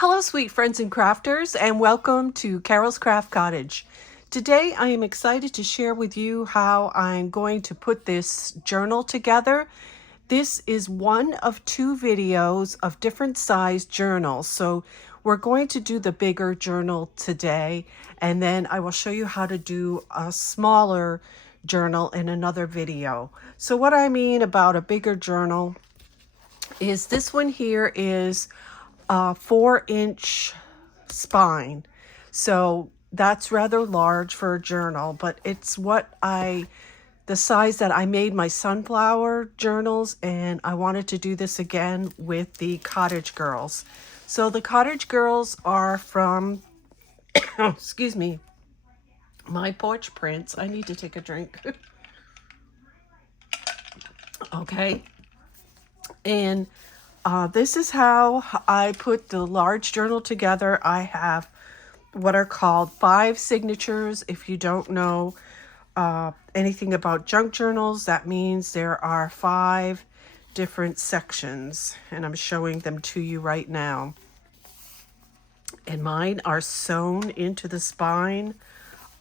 Hello, sweet friends and crafters, and welcome to Carol's Craft Cottage. Today, I am excited to share with you how I'm going to put this journal together. This is one of two videos of different size journals. So we're going to do the bigger journal today, and then I will show you how to do a smaller journal in another video. So what I mean about a bigger journal is this one here is a 4-inch spine. So that's rather large for a journal, but it's the size that I made my sunflower journals, and I wanted to do this again with the Cottage Girls. So the Cottage Girls are from, excuse me, my porch prints. I need to take a drink. Okay. And this is how I put the large journal together. I have what are called 5 signatures. If you don't know anything about junk journals, that means there are 5 different sections, and I'm showing them to you right now. And mine are sewn into the spine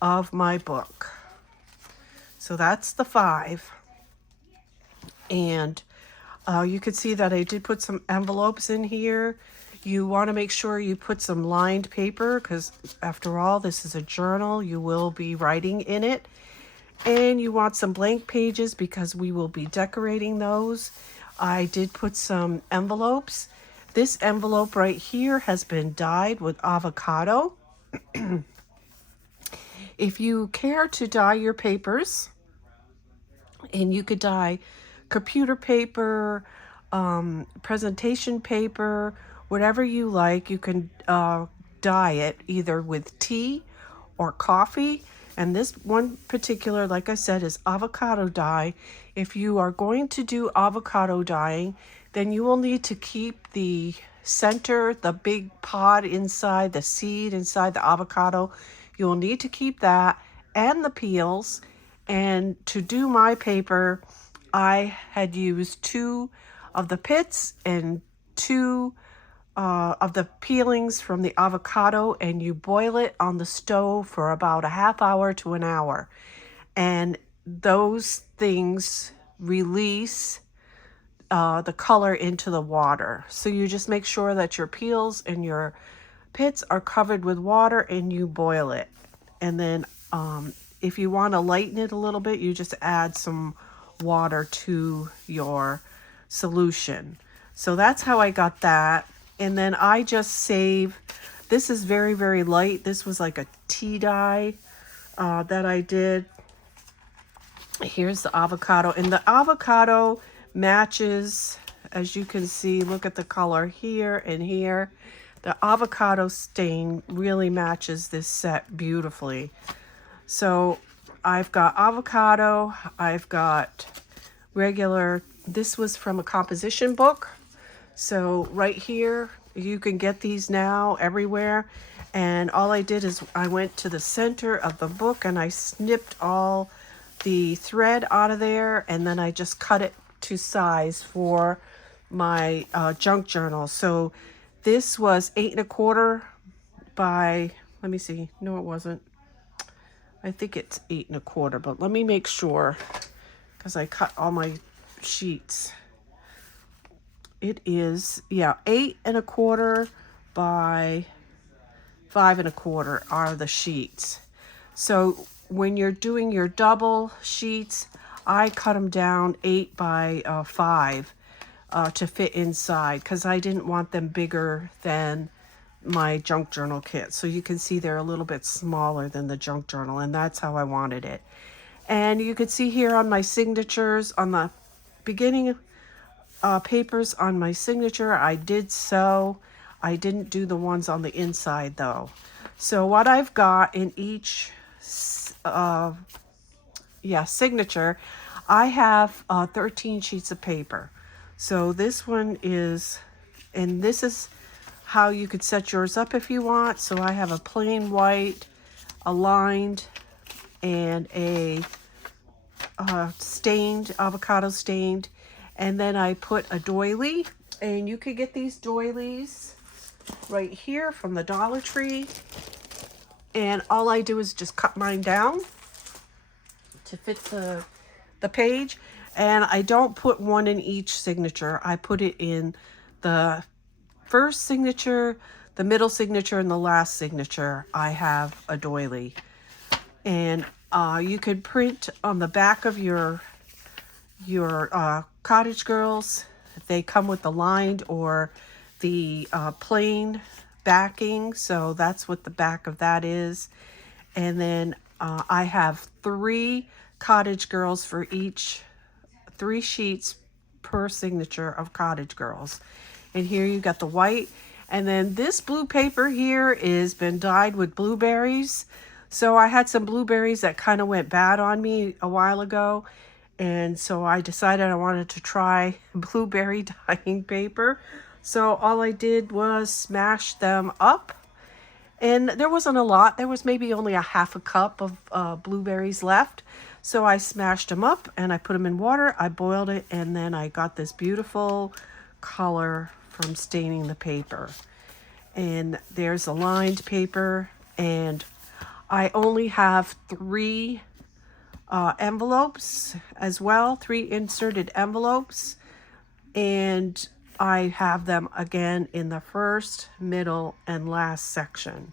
of my book. So that's the 5. And you can see that I did put some envelopes in here. You want to make sure you put some lined paper because after all, this is a journal. You will be writing in it. And you want some blank pages because we will be decorating those. I did put some envelopes. This envelope right here has been dyed with avocado. If you care to dye your papers, and you could dye computer paper, presentation paper, whatever you like, you can dye it either with tea or coffee. And this one particular, like I said, is avocado dye. If you are going to do avocado dyeing, then you will need to keep the center, the big pod inside, the seed inside the avocado. You will need to keep that and the peels. And to do my paper, I had used 2 of the pits and 2 of the peelings from the avocado, and you boil it on the stove for about a half hour to an hour. And those things release the color into the water. So you just make sure that your peels and your pits are covered with water and you boil it. And then if you want to lighten it a little bit, you just add some water to your solution. So that's how I got that. And then I just save, this is very, very light. This was like a tea dye that I did. Here's the avocado. And the avocado matches, as you can see, look at the color here and here. The avocado stain really matches this set beautifully. So I've got avocado, I've got regular, this was from a composition book. So right here, you can get these now everywhere. And all I did is I went to the center of the book and I snipped all the thread out of there. And then I just cut it to size for my junk journal. So this was 8 1/4 by, let me see, no it wasn't. I think it's 8 1/4, but let me make sure because I cut all my sheets. It is, yeah, 8 1/4 by 5 1/4 are the sheets. So when you're doing your double sheets, I cut them down 8 by 5 to fit inside because I didn't want them bigger than my junk journal kit. So you can see they're a little bit smaller than the junk journal, and that's how I wanted it. And you can see here on my signatures, on the beginning papers on my signature, I did sew. I didn't do the ones on the inside though. So what I've got in each signature, I have 13 sheets of paper. So this one is, and this is how you could set yours up if you want. So I have a plain white, a lined, and a stained, avocado stained. And then I put a doily, and you could get these doilies right here from the Dollar Tree. And all I do is just cut mine down to fit the page. And I don't put one in each signature. I put it in the first signature, the middle signature, and the last signature. I have a doily. And you could print on the back of your Cottage Girls. They come with the lined or the plain backing, so that's what the back of that is. And then I have 3 Cottage Girls for each, 3 sheets per signature of Cottage Girls. And here you got the white, and then this blue paper here is been dyed with blueberries. So I had some blueberries that kind of went bad on me a while ago, and so I decided I wanted to try blueberry dyeing paper. So all I did was smash them up, and there wasn't a lot. There was maybe only a half a cup of blueberries left. So I smashed them up and I put them in water. I boiled it, and then I got this beautiful color from staining the paper. And there's a lined paper, and I only have 3 envelopes as well, 3 inserted envelopes, and I have them again in the first, middle, and last section.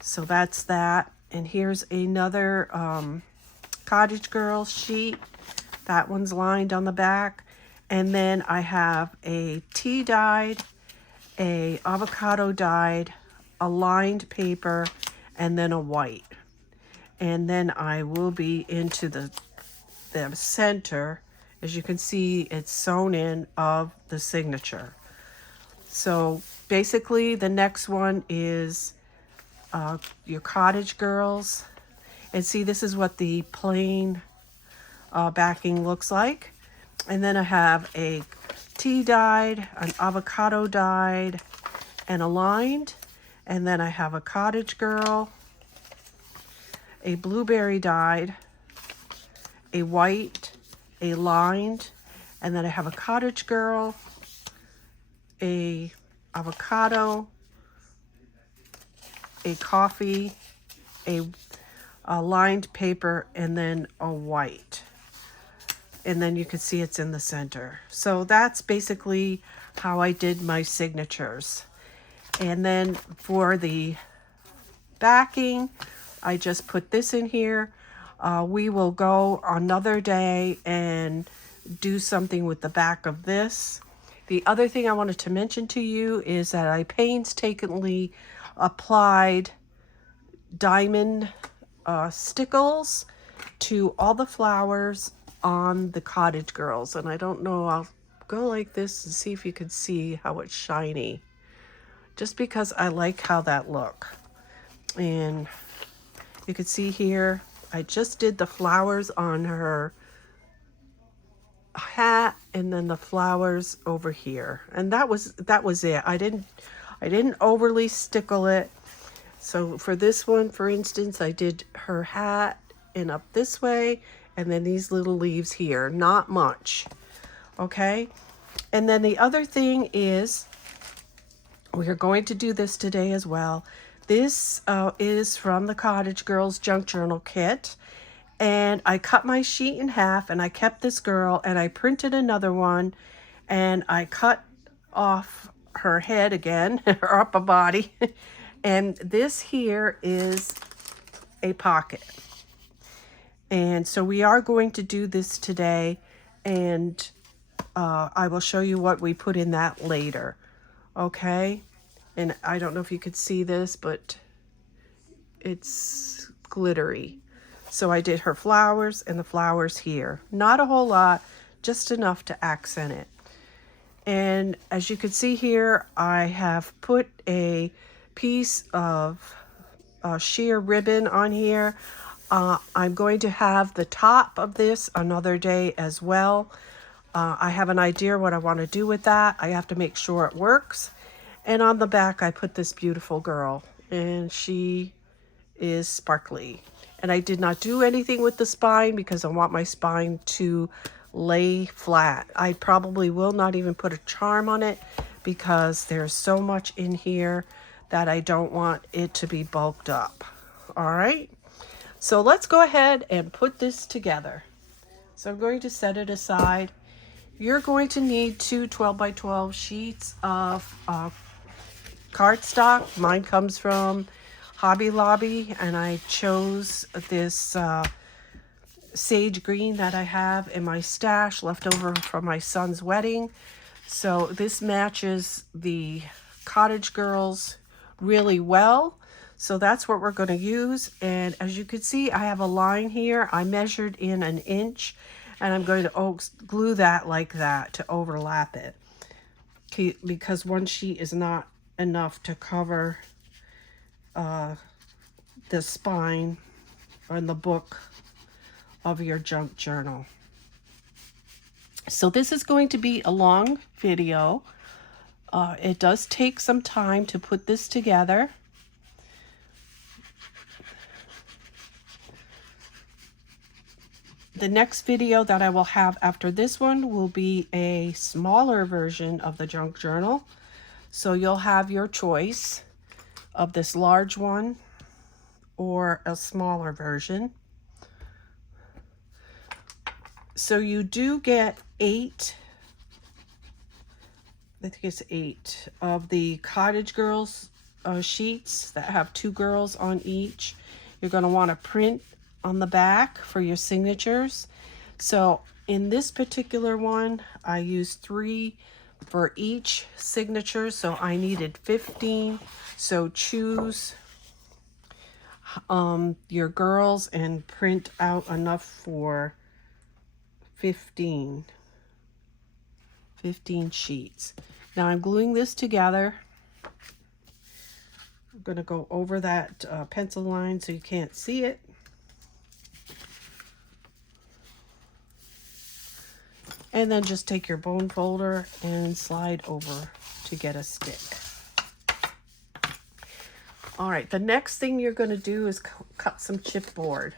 So that's that. And here's another Cottage Girl sheet. That one's lined on the back. And then I have a tea dyed, a avocado dyed, a lined paper, and then a white. And then I will be into the center. As you can see, it's sewn in of the signature. So basically the next one is your Cottage Girls. And see, this is what the plain backing looks like. And then I have a tea dyed, an avocado dyed, and a lined. And then I have a Cottage Girl, a blueberry dyed, a white, a lined, and then I have a Cottage Girl, a avocado, a coffee, a lined paper, and then a white. And then you can see it's in the center. So that's basically how I did my signatures. And then for the backing, I just put this in here. We will go another day and do something with the back of this. The other thing I wanted to mention to you is that I painstakingly applied diamond stickles to all the flowers on the Cottage Girls. And I don't know, I'll go like this and see if you can see how it's shiny. Just because I like how that look. And you can see here, I just did the flowers on her hat and then the flowers over here. And that was it. I didn't overly stickle it. So for this one, for instance, I did her hat and up this way, and then these little leaves here, not much. Okay. And then the other thing is, we are going to do this today as well. This is from the Cottage Girls Junk Journal kit. And I cut my sheet in half, and I kept this girl, and I printed another one, and I cut off her head again, her upper body. And this here is a pocket. And so we are going to do this today, and I will show you what we put in that later. Okay? And I don't know if you could see this, but it's glittery. So I did her flowers and the flowers here. Not a whole lot, just enough to accent it. And as you can see here, I have put a piece of sheer ribbon on here. I'm going to have the top of this another day as well. I have an idea what I want to do with that. I have to make sure it works. And on the back, I put this beautiful girl, and she is sparkly. And I did not do anything with the spine because I want my spine to lay flat. I probably will not even put a charm on it because there's so much in here that I don't want it to be bulked up. All right, so let's go ahead and put this together. So I'm going to set it aside. You're going to need two 12 by 12 sheets of cardstock. Mine comes from Hobby Lobby, and I chose this sage green that I have in my stash left over from my son's wedding. So this matches the Cottage Girls really well. So that's what we're going to use. And as you can see, I have a line here. I measured in 1 inch, and I'm going to glue that like that to overlap it. Okay, because one sheet is not enough to cover the spine on the book of your junk journal. So this is going to be a long video. It does take some time to put this together. The next video that I will have after this one will be a smaller version of the junk journal. So you'll have your choice of this large one or a smaller version. So you do get 8, I think it's 8 of the Cottage Girls sheets that have 2 girls on each. You're going to want to print on the back for your signatures. So in this particular one, I used 3 for each signature, so I needed 15. So choose your girls and print out enough for 15 sheets. Now I'm gluing this together. I'm going to go over that pencil line so you can't see it. And then just take your bone folder and slide over to get a stick. All right, the next thing you're going to do is cut some chipboard.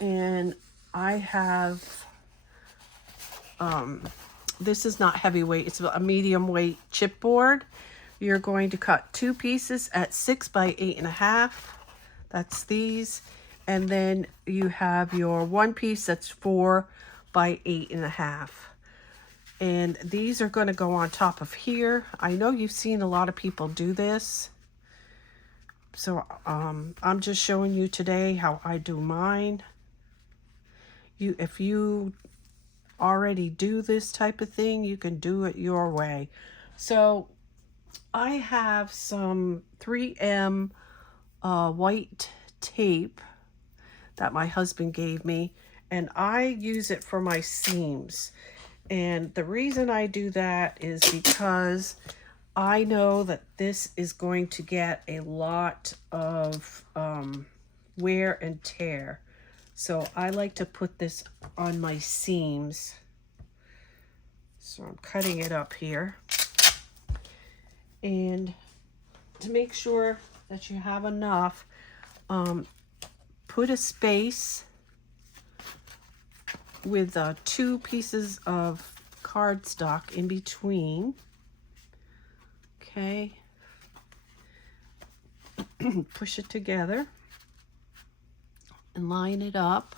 And I have, this is not heavyweight, it's a medium weight chipboard. You're going to cut 2 pieces at 6 by 8.5. That's these. And then you have your 1 piece that's 4 by 8.5. And these are going to go on top of here. I know you've seen a lot of people do this. So I'm just showing you today how I do mine. If you already do this type of thing, you can do it your way. So I have some 3M white tape that my husband gave me, and I use it for my seams. And the reason I do that is because I know that this is going to get a lot of wear and tear. So I like to put this on my seams. So I'm cutting it up here. And to make sure that you have enough, put a space with 2 pieces of cardstock in between. Okay. Push it together and line it up.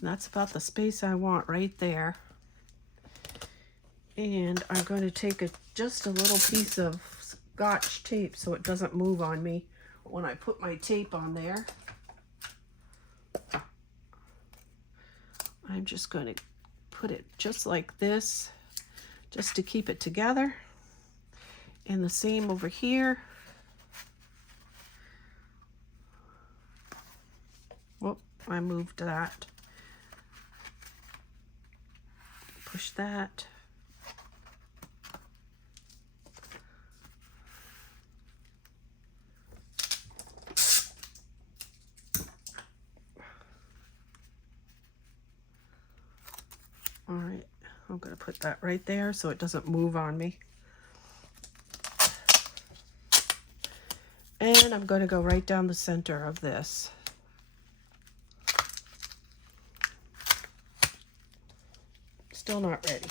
And that's about the space I want right there. And I'm going to take just a little piece of Scotch tape so it doesn't move on me when I put my tape on there. I'm just going to put it just like this, just to keep it together. And the same over here. Whoop, I moved that. Push that. All right, I'm going to put that right there so it doesn't move on me. And I'm going to go right down the center of this. Still not ready.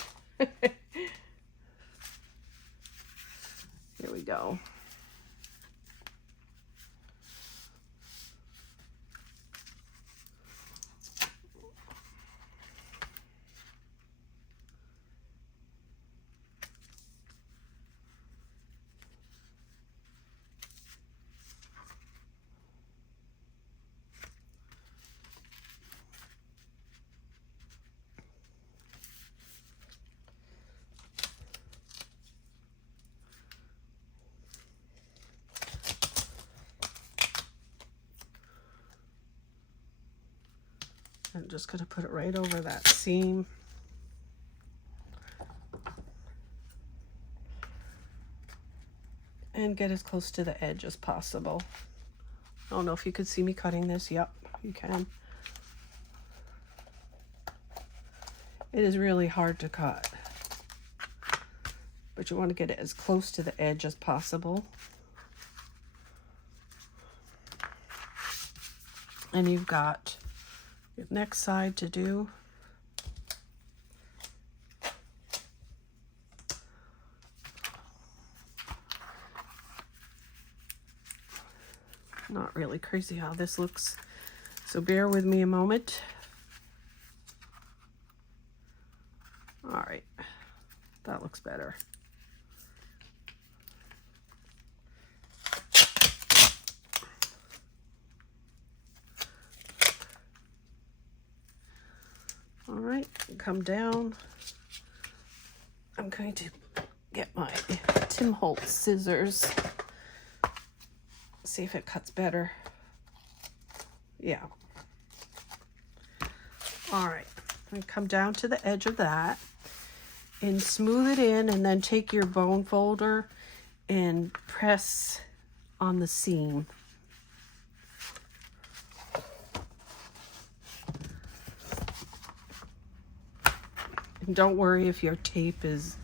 Here we go. I'm just going to put it right over that seam. And get as close to the edge as possible. I don't know if you could see me cutting this. Yep, you can. It is really hard to cut, but you want to get it as close to the edge as possible. And you've got your next side to do. Not really crazy how this looks, so bear with me a moment. All right, that looks better. All right, come down. I'm going to get my Tim Holtz scissors. See if it cuts better. Yeah. All right, and come down to the edge of that and smooth it in, and then take your bone folder and press on the seam. And don't worry if your tape is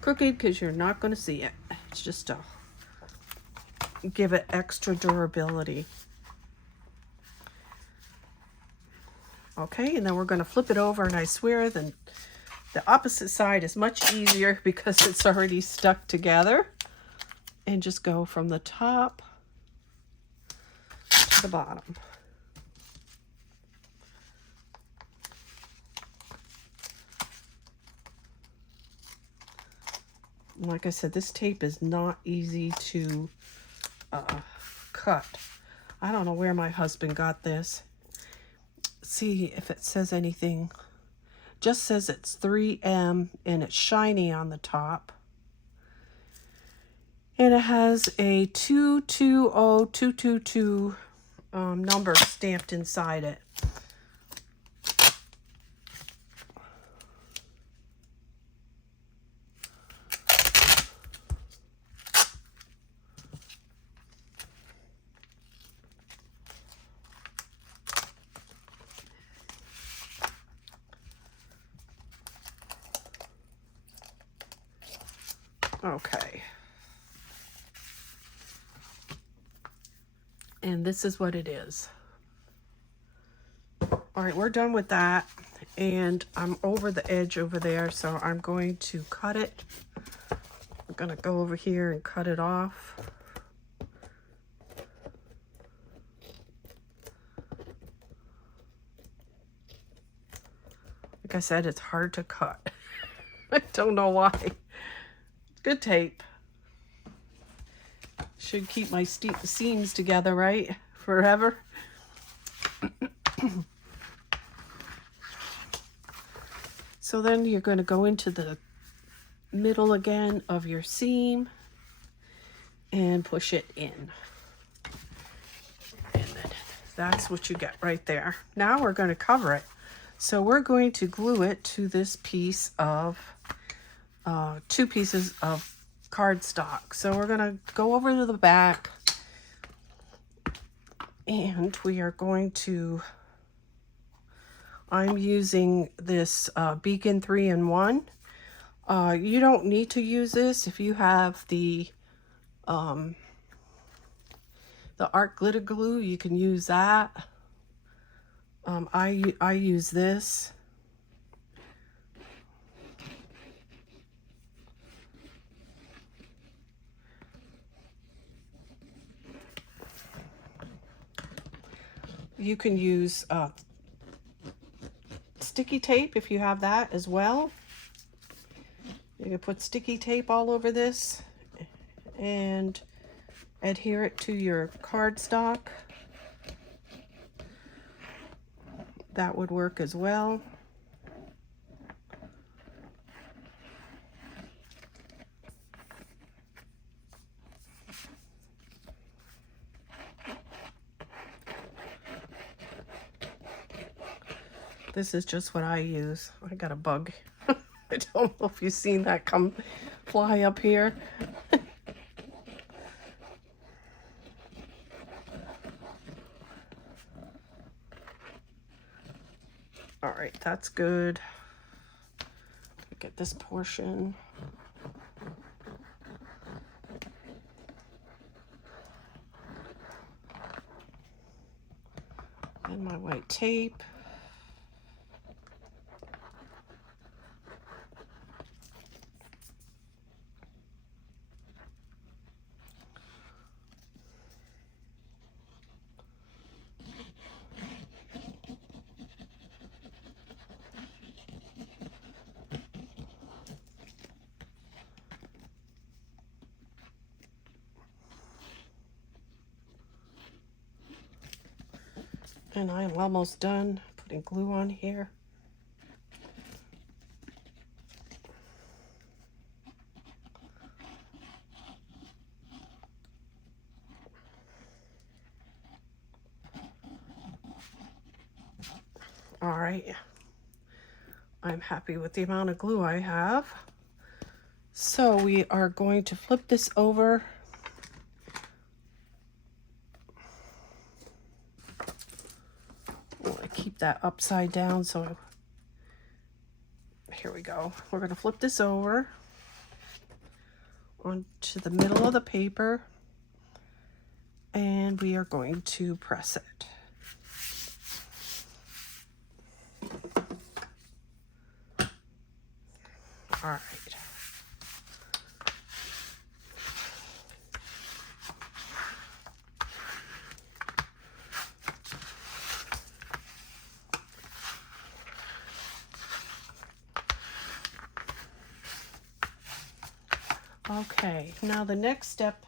crooked, because you're not going to see it. It's just to give it extra durability. Okay, and then we're going to flip it over, and I swear the opposite side is much easier because it's already stuck together. And just go from the top to the bottom. Like I said, this tape is not easy to cut. I don't know where my husband got this. See if it says anything. Just says it's 3M and it's shiny on the top. And it has a 220222 number stamped inside it. Okay. And this is what it is. All right, we're done with that. And I'm over the edge over there, so I'm going to cut it. I'm going to go over here and cut it off. Like I said, it's hard to cut. I don't know why. Good tape. Should keep my seams together, right? Forever. So then you're going to go into the middle again of your seam and push it in. And then that's what you get right there. Now we're going to cover it. So we're going to glue it to this piece of, 2 pieces of cardstock. So we're going to go over to the back, and we are going to, I'm using this Beacon 3-in-1. You don't need to use this if you have the art glitter glue. You can use that. I use this. You can use sticky tape if you have that as well. You can put sticky tape all over this and adhere it to your cardstock. That would work as well. This is just what I use. I got a bug. I don't know if you've seen that come fly up here. All right, that's good. Get this portion. And my white tape. And I'm almost done putting glue on here. All right, I'm happy with the amount of glue I have. So we are going to flip this over. I keep that upside down, so here we go. We're going to flip this over onto the middle of the paper, and we are going to press it. All right. Okay, now the next step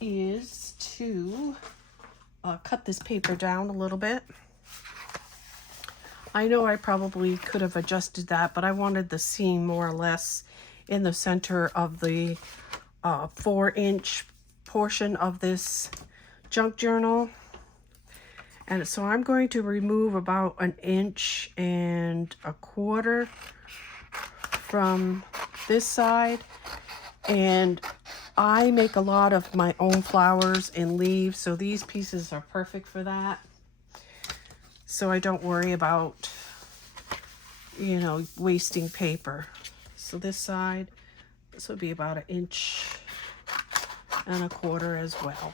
is to cut this paper down a little bit. I know I probably could have adjusted that, but I wanted the seam more or less in the center of the 4-inch portion of this junk journal. And so I'm going to remove about 1.25 inches from this side. And I make a lot of my own flowers and leaves, so these pieces are perfect for that. So I don't worry about, you know, wasting paper. So this side, this would be about 1.25 inches as well.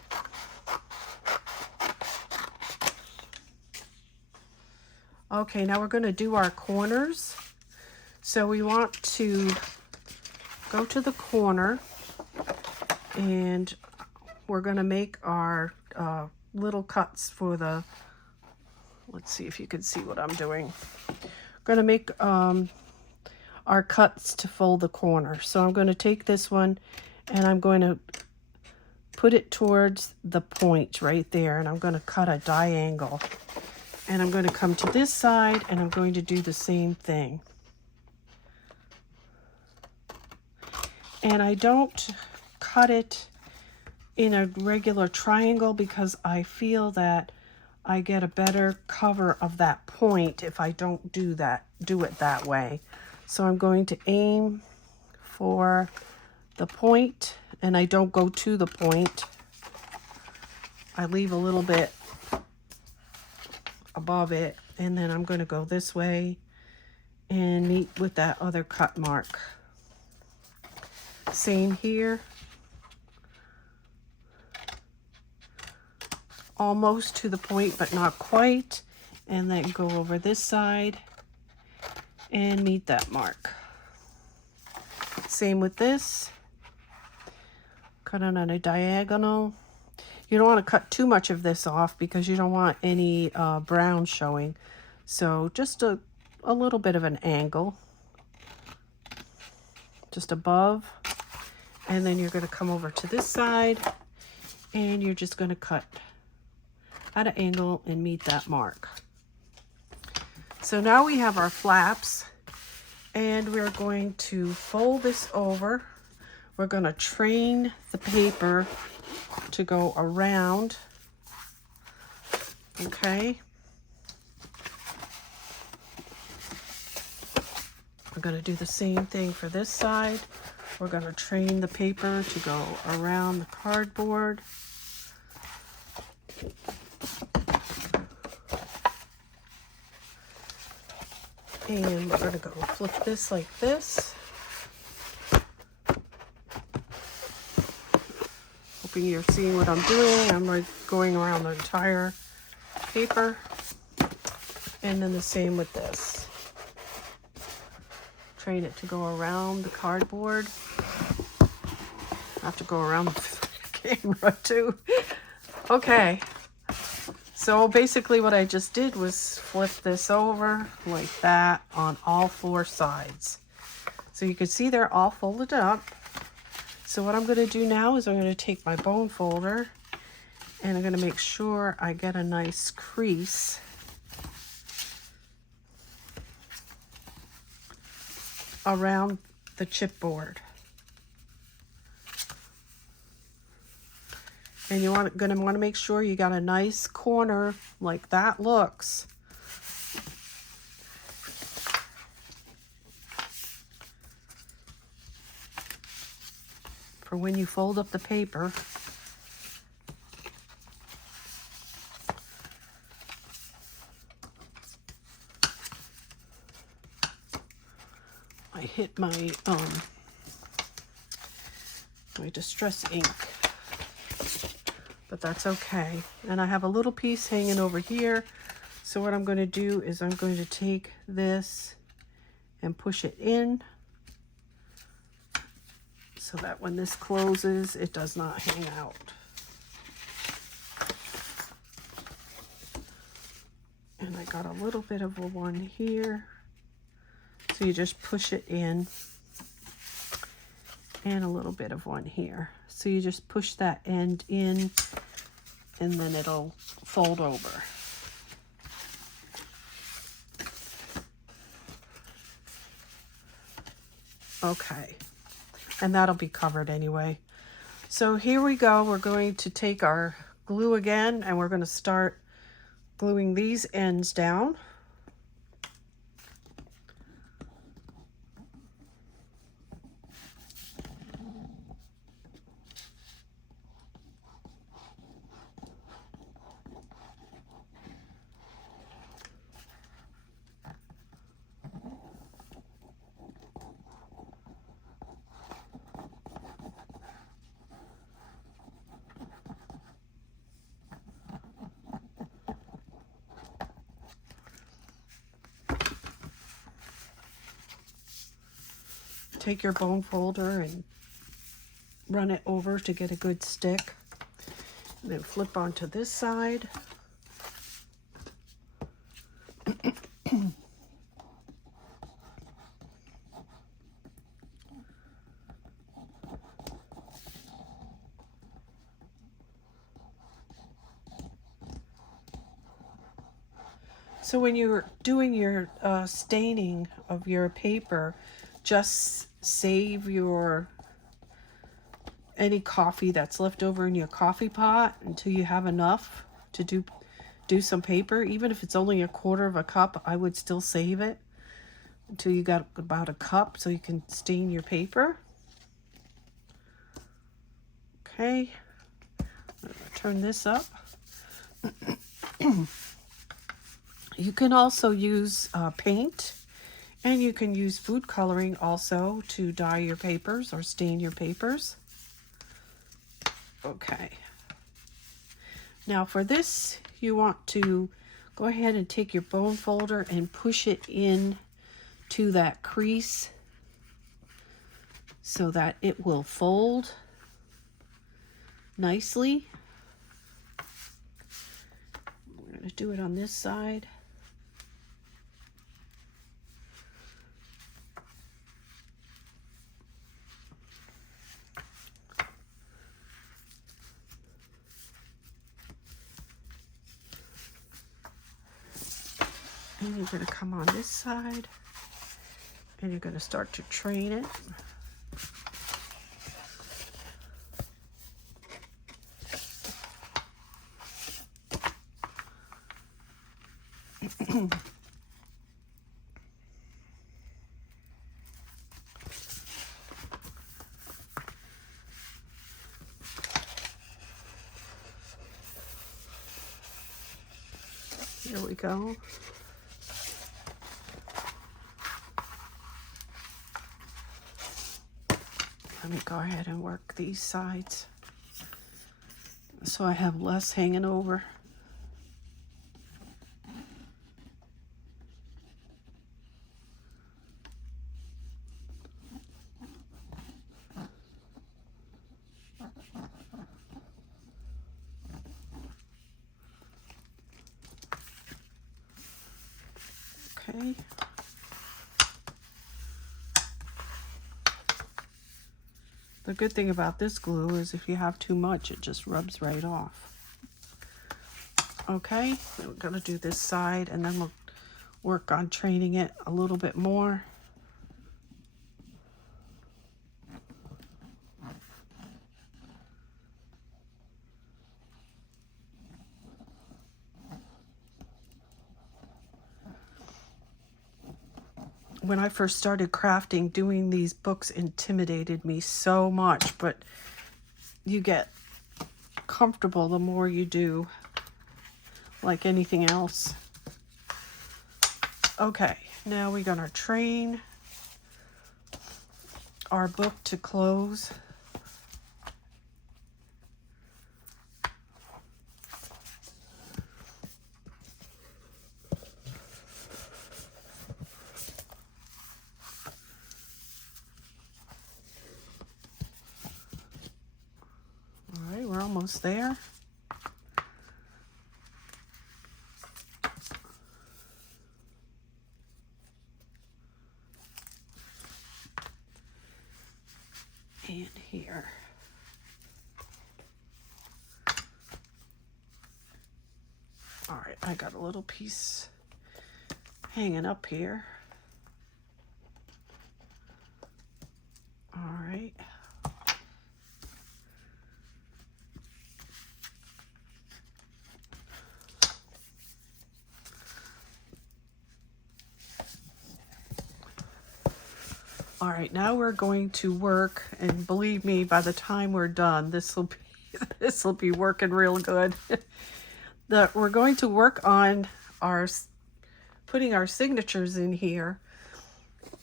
Okay, now we're going to do our corners. So we want to go to the corner, and we're going to make our little cuts for the, let's see if you can see what I'm doing. Going to make our cuts to fold the corner. So I'm going to take this one and I'm going to put it towards the point right there, and I'm going to cut a diagonal. And I'm going to come to this side and I'm going to do the same thing. And I don't cut it in a regular triangle because I feel that I get a better cover of that point if I don't do it that way. So I'm going to aim for the point, and I don't go to the point. I leave a little bit above it, and then I'm going to go this way and meet with that other cut mark. Same here. Almost to the point, but not quite. And then go over this side and meet that mark. Same with this. Cut it on a diagonal. You don't want to cut too much of this off because you don't want any brown showing. So just a little bit of an angle, just above. And then you're going to come over to this side and you're just going to cut at an angle and meet that mark. So now we have our flaps, and we're going to fold this over. We're going to train the paper to go around. Okay. We're going to do the same thing for this side. We're going to train the paper to go around the cardboard. And we're going to go flip this like this. Hoping you're seeing what I'm doing. I'm like going around the entire paper. And then the same with this. Train it to go around the cardboard. I have to go around the camera too. Okay. So basically what I just did was flip this over like that on all 4 sides. So you can see they're all folded up. So what I'm going to do now is I'm going to take my bone folder and I'm going to make sure I get a nice crease around the chipboard. And you're going to want to make sure you got a nice corner like that looks. For when you fold up the paper. I hit my my distress ink. But that's okay. And I have a little piece hanging over here. So what I'm going to do is I'm going to take this and push it in so that when this closes, it does not hang out. And I got a little bit of a one here. So you just push it in, and a little bit of one here. So you just push that end in, and then it'll fold over. Okay, and that'll be covered anyway. So here we go. We're going to take our glue again, and we're going to start gluing these ends down. Take your bone folder and run it over to get a good stick. And then flip onto this side. So when you're doing your staining of your paper, just save your any coffee that's left over in your coffee pot until you have enough to do some paper. Even if it's only 1/4 of a cup, I would still save it until you got about a cup so you can stain your paper. Okay, I'm gonna turn this up. You can also use paint, and you can use food coloring also to dye your papers or stain your papers. Okay. Now for this, you want to go ahead and take your bone folder and push it in to that crease so that it will fold nicely. to do it on this side. And you're going to come on this side, and you're going to start to train it. Here we go. Let me go ahead and work these sides so I have less hanging over. Okay. The good thing about this glue is if you have too much, it just rubs right off. Okay, we're gonna do this side and then we'll work on training it a little bit more. When I first started crafting, doing these books intimidated me so much, but you get comfortable the more you do, like anything else. Okay, now we're gonna train our book to close. We're almost there. And here. All right, I got a little piece hanging up here. All right. All right, now we're going to work, and believe me, by the time we're done, this will be working real good. We're going to work on putting our signatures in here.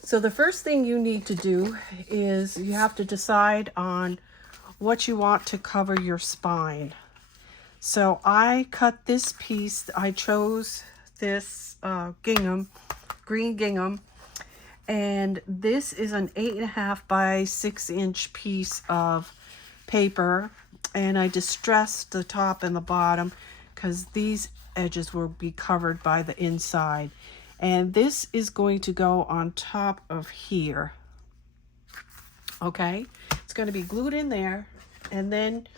So the first thing you need to do is you have to decide on what you want to cover your spine. So I cut this piece. I chose this gingham, green gingham. And this is an 8.5 by 6-inch piece of paper, and I distressed the top and the bottom because these edges will be covered by the inside. And this is going to go on top of here. Okay, it's going to be glued in there, and then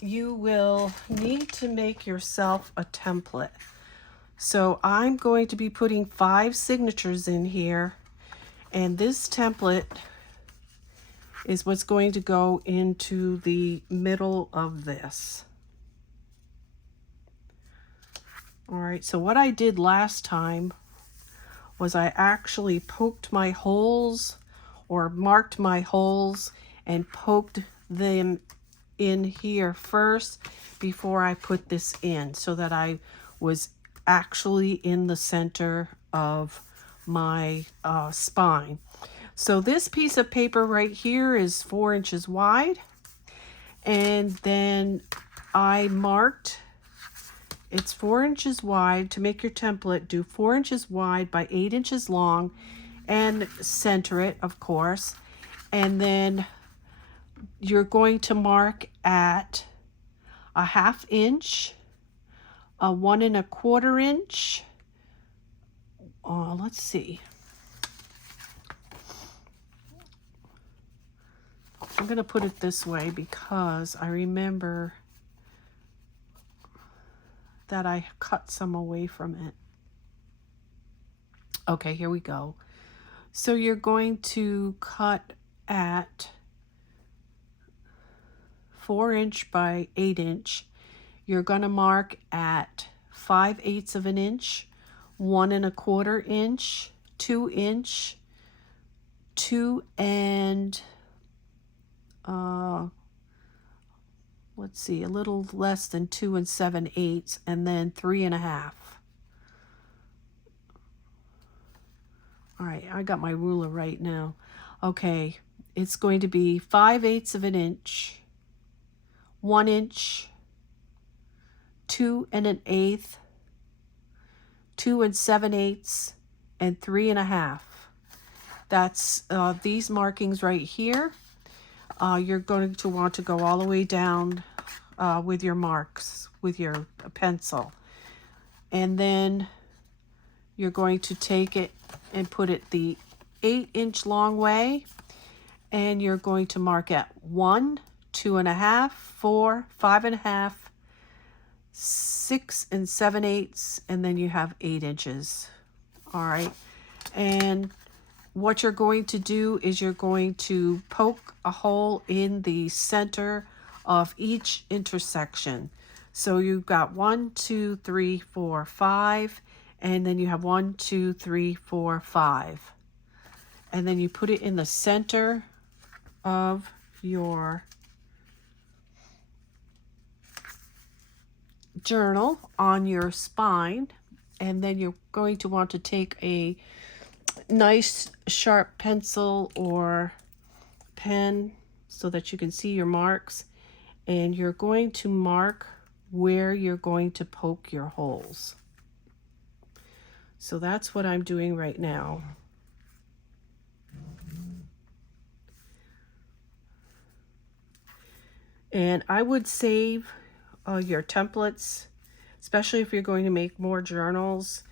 you will need to make yourself a template. So I'm going to be putting 5 signatures in here. And this template is what's going to go into the middle of this. All right, so what I did last time was I actually poked my holes or marked my holes and poked them in here first before I put this in, so that I was actually in the center of my spine. So this piece of paper right here is 4 inches wide, and then I marked, it's 4 inches wide. To make your template, do 4 inches wide by 8 inches long and center it, of course, and then you're going to mark at a 1/2 inch a 1¼ inch. Let's see. I'm going to put it this way because I remember that I cut some away from it. Okay, here we go. So you're going to cut at 4 inch by 8 inch. You're going to mark at 5/8 of an inch, 1¼ inch, 2 inch, 2 and let's see, a little less than 2 7/8, and then 3½. All right, I got my ruler right now. Okay, it's going to be 5/8 of an inch, 1 inch, 2 1/8, 2 7/8, and 3½. That's these markings right here. You're going to want to go all the way down with your marks, with your pencil. And then you're going to take it and put it the 8-inch long way. And you're going to mark at 1, 2½, 4, 5½, 6 7/8, and then you have 8 inches. All right. And what you're going to do is you're going to poke a hole in the center of each intersection. So you've got 1, 2, 3, 4, 5, and then you have 1, 2, 3, 4, 5. And then you put it in the center of your journal on your spine. And then you're going to want to take a nice sharp pencil or pen so that you can see your marks, and you're going to mark where you're going to poke your holes. So that's what I'm doing right now. And I would save your templates, especially if you're going to make more journals.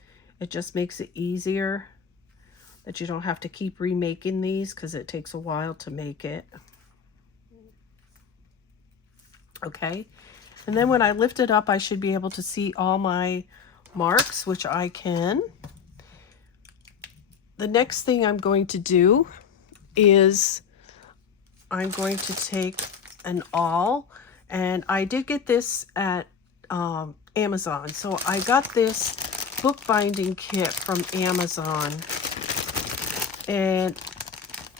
It just makes it easier that you don't have to keep remaking these because it takes a while to make it. Okay, and then when I lift it up, I should be able to see all my marks, which I can. The next thing I'm going to do is I'm going to take an awl, and I did get this at Amazon. So I got this bookbinding kit from Amazon, and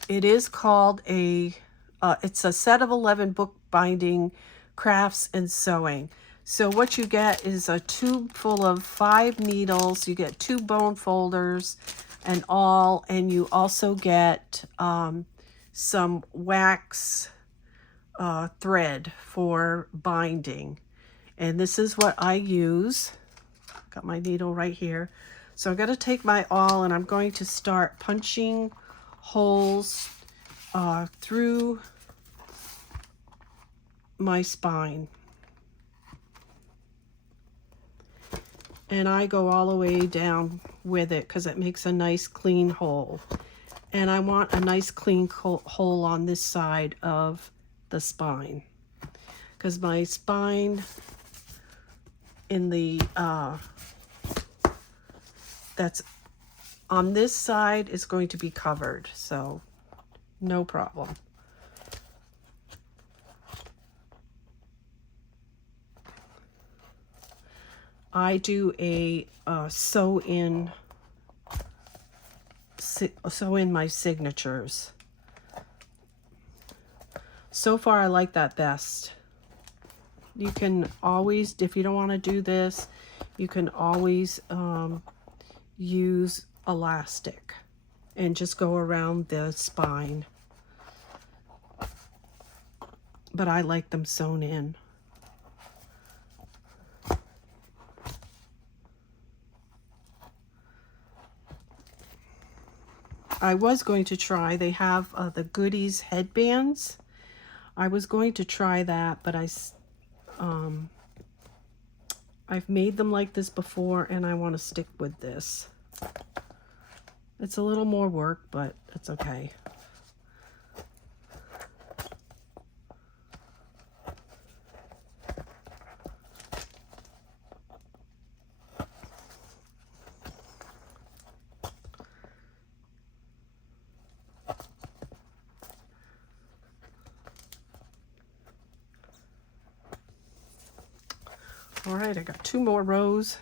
it is called it's a set of 11 bookbinding crafts and sewing. So what you get is a tube full of 5 needles. You get 2 bone folders and awl, and you also get some wax thread for binding. And this is what I use. Got my needle right here. So I'm going to take my awl and I'm going to start punching holes through my spine. And I go all the way down with it because it makes a nice clean hole. And I want a nice clean hole on this side of the spine, because my spine in the that's on this side is going to be covered, so no problem. I do a sew in my signatures. So far I like that best. You can always, if you don't want to do this, you can always use elastic and just go around the spine. But I like them sewn in. I was going to try, they have the Goodies headbands. I was going to try that, but I I've made them like this before, and I want to stick with this. It's a little more work, but it's okay. All right, I got 2 more rows.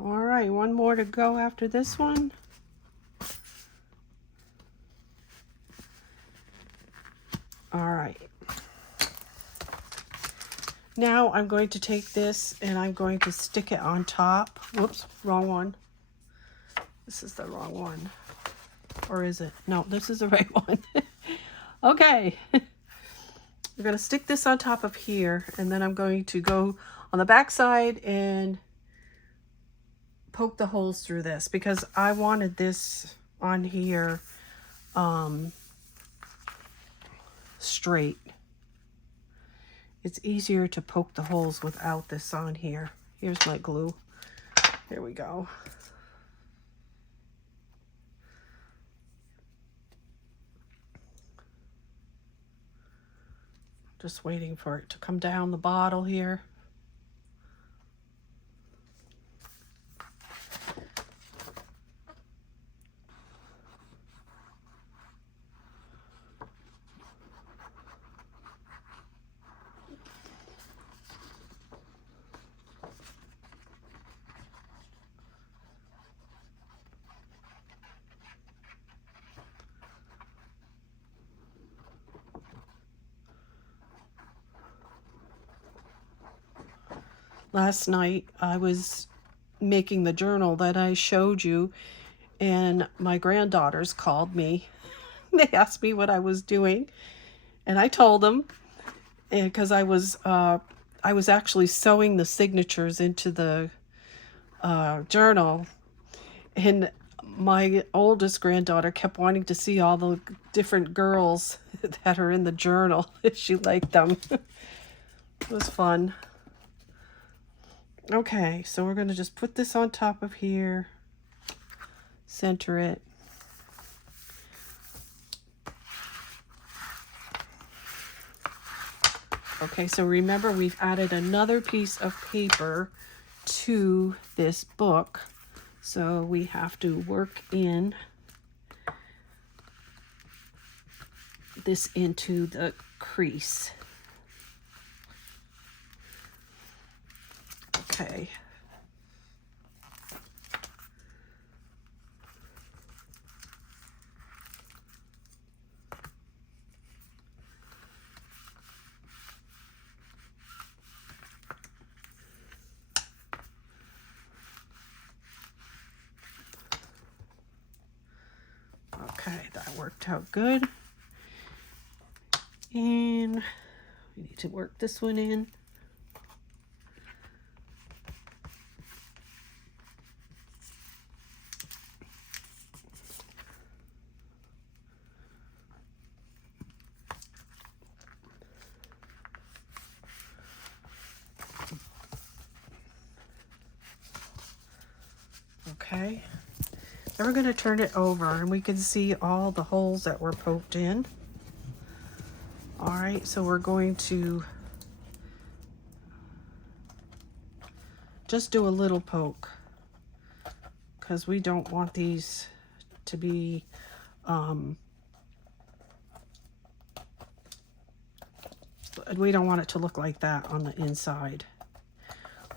All right, 1 more to go after this one. All right. Now I'm going to take this and I'm going to stick it on top. Whoops, wrong one. This is the wrong one. Or is it? No, this is the right one. Okay. I'm going to stick this on top of here, and then I'm going to go on the back side and poke the holes through this because I wanted this on here straight. It's easier to poke the holes without this on here. Here's my glue. Here we go. Just waiting for it to come down the bottle here. Last night I was making the journal that I showed you, and my granddaughters called me. They asked me what I was doing, and I told them, because I was actually sewing the signatures into the journal, and my oldest granddaughter kept wanting to see all the different girls that are in the journal. She liked them. It was fun. Okay, so we're going to just put this on top of here, center it. Okay, so remember we've added another piece of paper to this book, so we have to work in this into the crease. Okay. Okay, that worked out good. And we need to work this one in. Okay, then we're going to turn it over and we can see all the holes that were poked in. All right, so we're going to just do a little poke because we don't want these to be we don't want it to look like that on the inside.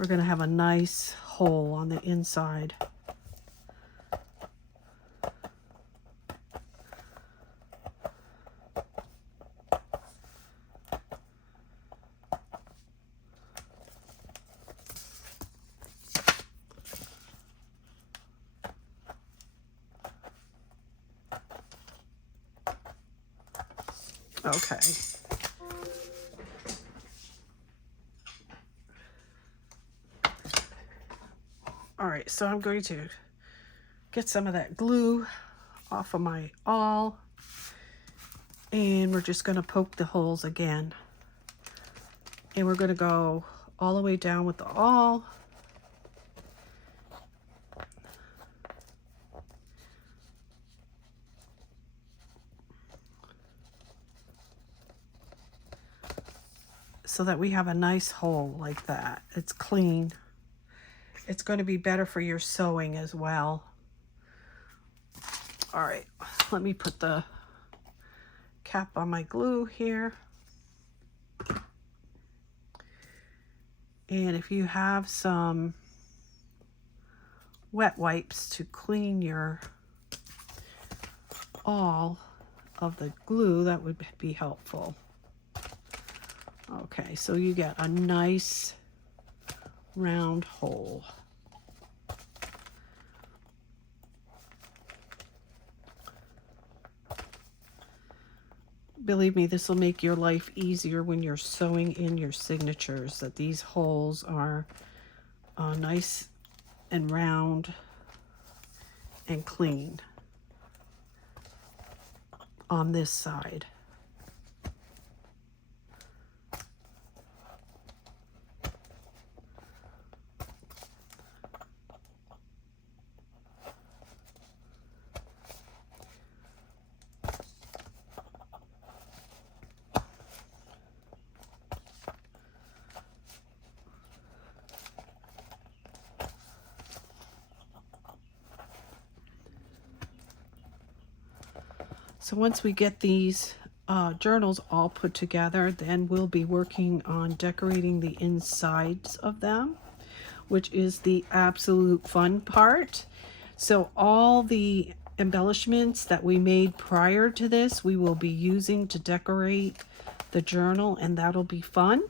we're going to have a nice hole on the inside. Okay. All right, so I'm going to get some of that glue off of my awl, and we're just going to poke the holes again. And we're going to go all the way down with the awl. So that we have a nice hole like that. It's clean. It's going to be better for your sewing as well. All right, let me put the cap on my glue here. And if you have some wet wipes to clean your awl of the glue, that would be helpful. Okay, so you get a nice round hole. Believe me, this will make your life easier when you're sewing in your signatures, that these holes are nice and round and clean on this side. So once we get these journals all put together, then we'll be working on decorating the insides of them, which is the absolute fun part. So all the embellishments that we made prior to this, we will be using to decorate the journal, and that'll be fun.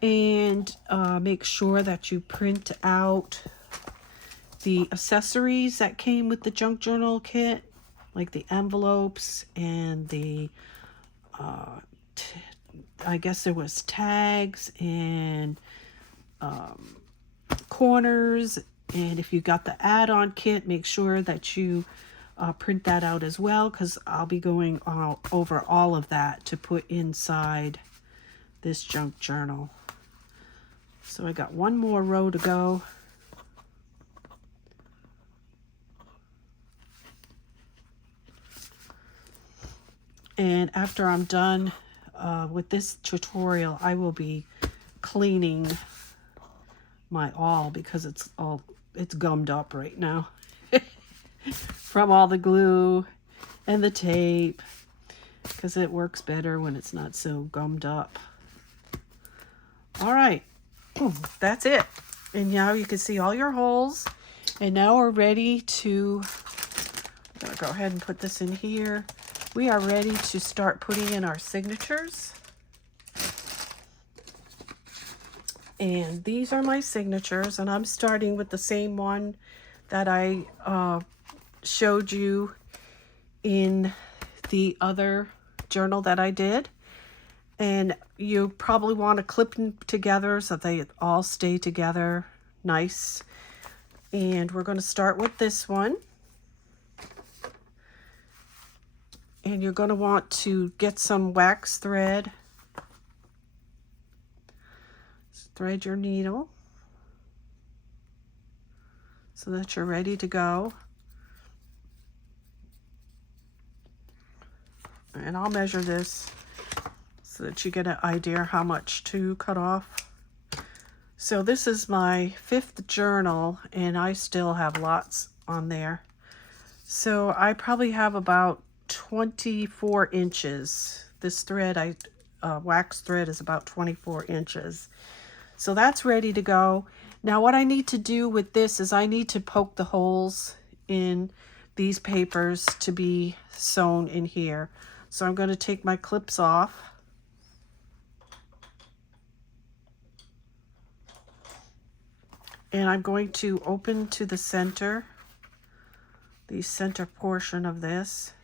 And make sure that you print out the accessories that came with the junk journal kit, like the envelopes and the I guess there was tags and corners. And if you got the add-on kit, make sure that you print that out as well, because I'll be going over all of that to put inside this junk journal. So I got one more row to go. And after I'm done with this tutorial, I will be cleaning my awl, because it's gummed up right now from all the glue and the tape, because it works better when it's not so gummed up. All right, that's it. And now you can see all your holes. And now we're ready to, I'm gonna go ahead and put this in here. We are ready to start putting in our signatures. And these are my signatures, and I'm starting with the same one that I showed you in the other journal that I did. And you probably want to clip them together so they all stay together nice. And we're going to start with this one. And you're going to want to get some wax thread. Thread your needle so that you're ready to go. And I'll measure this so that you get an idea how much to cut off. So this is my 5th journal, and I still have lots on there. So I probably have about 24 inches. This thread, wax thread, is about 24 inches. So that's ready to go. Now what I need to do with this is I need to poke the holes in these papers to be sewn in here. So I'm going to take my clips off. And I'm going to open to the center, the center portion of this.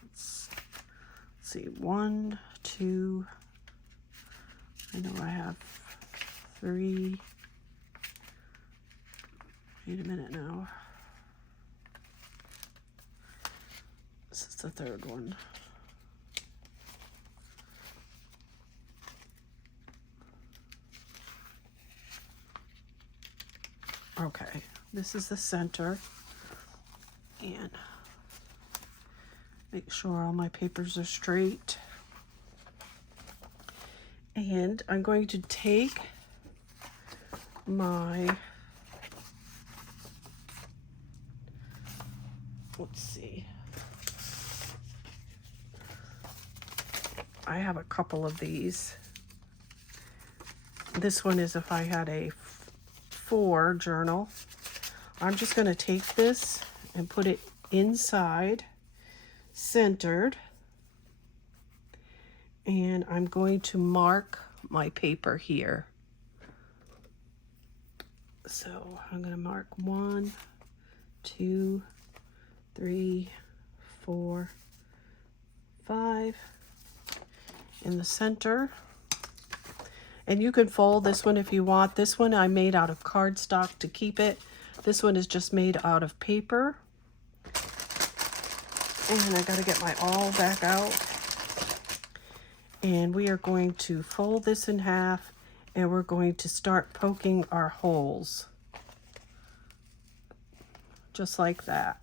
Let's see, 1, 2, I know I have 3. Wait a minute now. This is the 3rd one. Okay, this is the center, and make sure all my papers are straight. And I'm going to take my, let's see, I have a couple of these. This one is if I had a 4 journal. I'm just going to take this and put it inside, centered, and I'm going to mark my paper here. So I'm going to mark 1, 2, 3, 4, 5 in the center. And you can fold this one if you want. This one I made out of cardstock to keep it. This one is just made out of paper. And I gotta get my awl back out. And we are going to fold this in half, and we're going to start poking our holes. Just like that.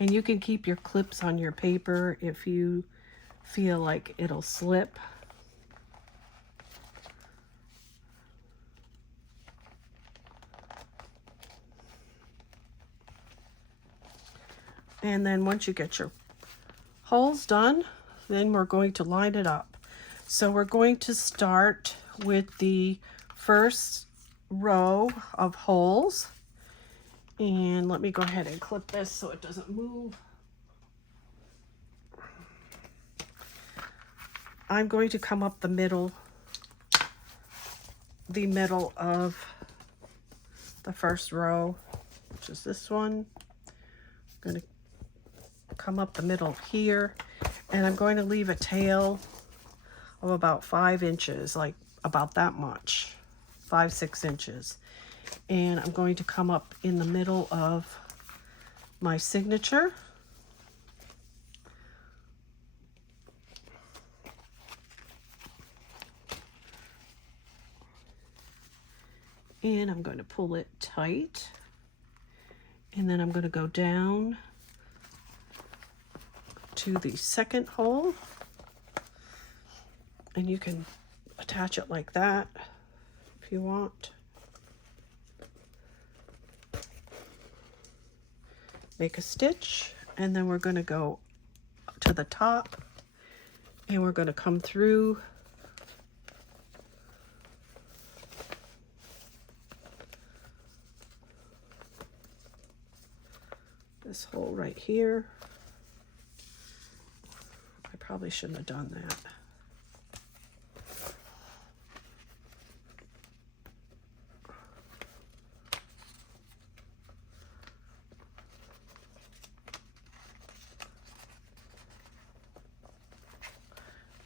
And you can keep your clips on your paper if you feel like it'll slip. And then once you get your holes done, then we're going to line it up. So we're going to start with the first row of holes. And let me go ahead and clip this so it doesn't move. I'm going to come up the middle of the first row, which is this one. I'm going to come up the middle here, and I'm going to leave a tail of about 5 inches, like about that much, 5-6 inches. And I'm going to come up in the middle of my signature. And I'm going to pull it tight. And then I'm going to go down to the second hole. And you can attach it like that if you want. Make a stitch, and then we're going to go to the top, and we're going to come through this hole right here. I probably shouldn't have done that.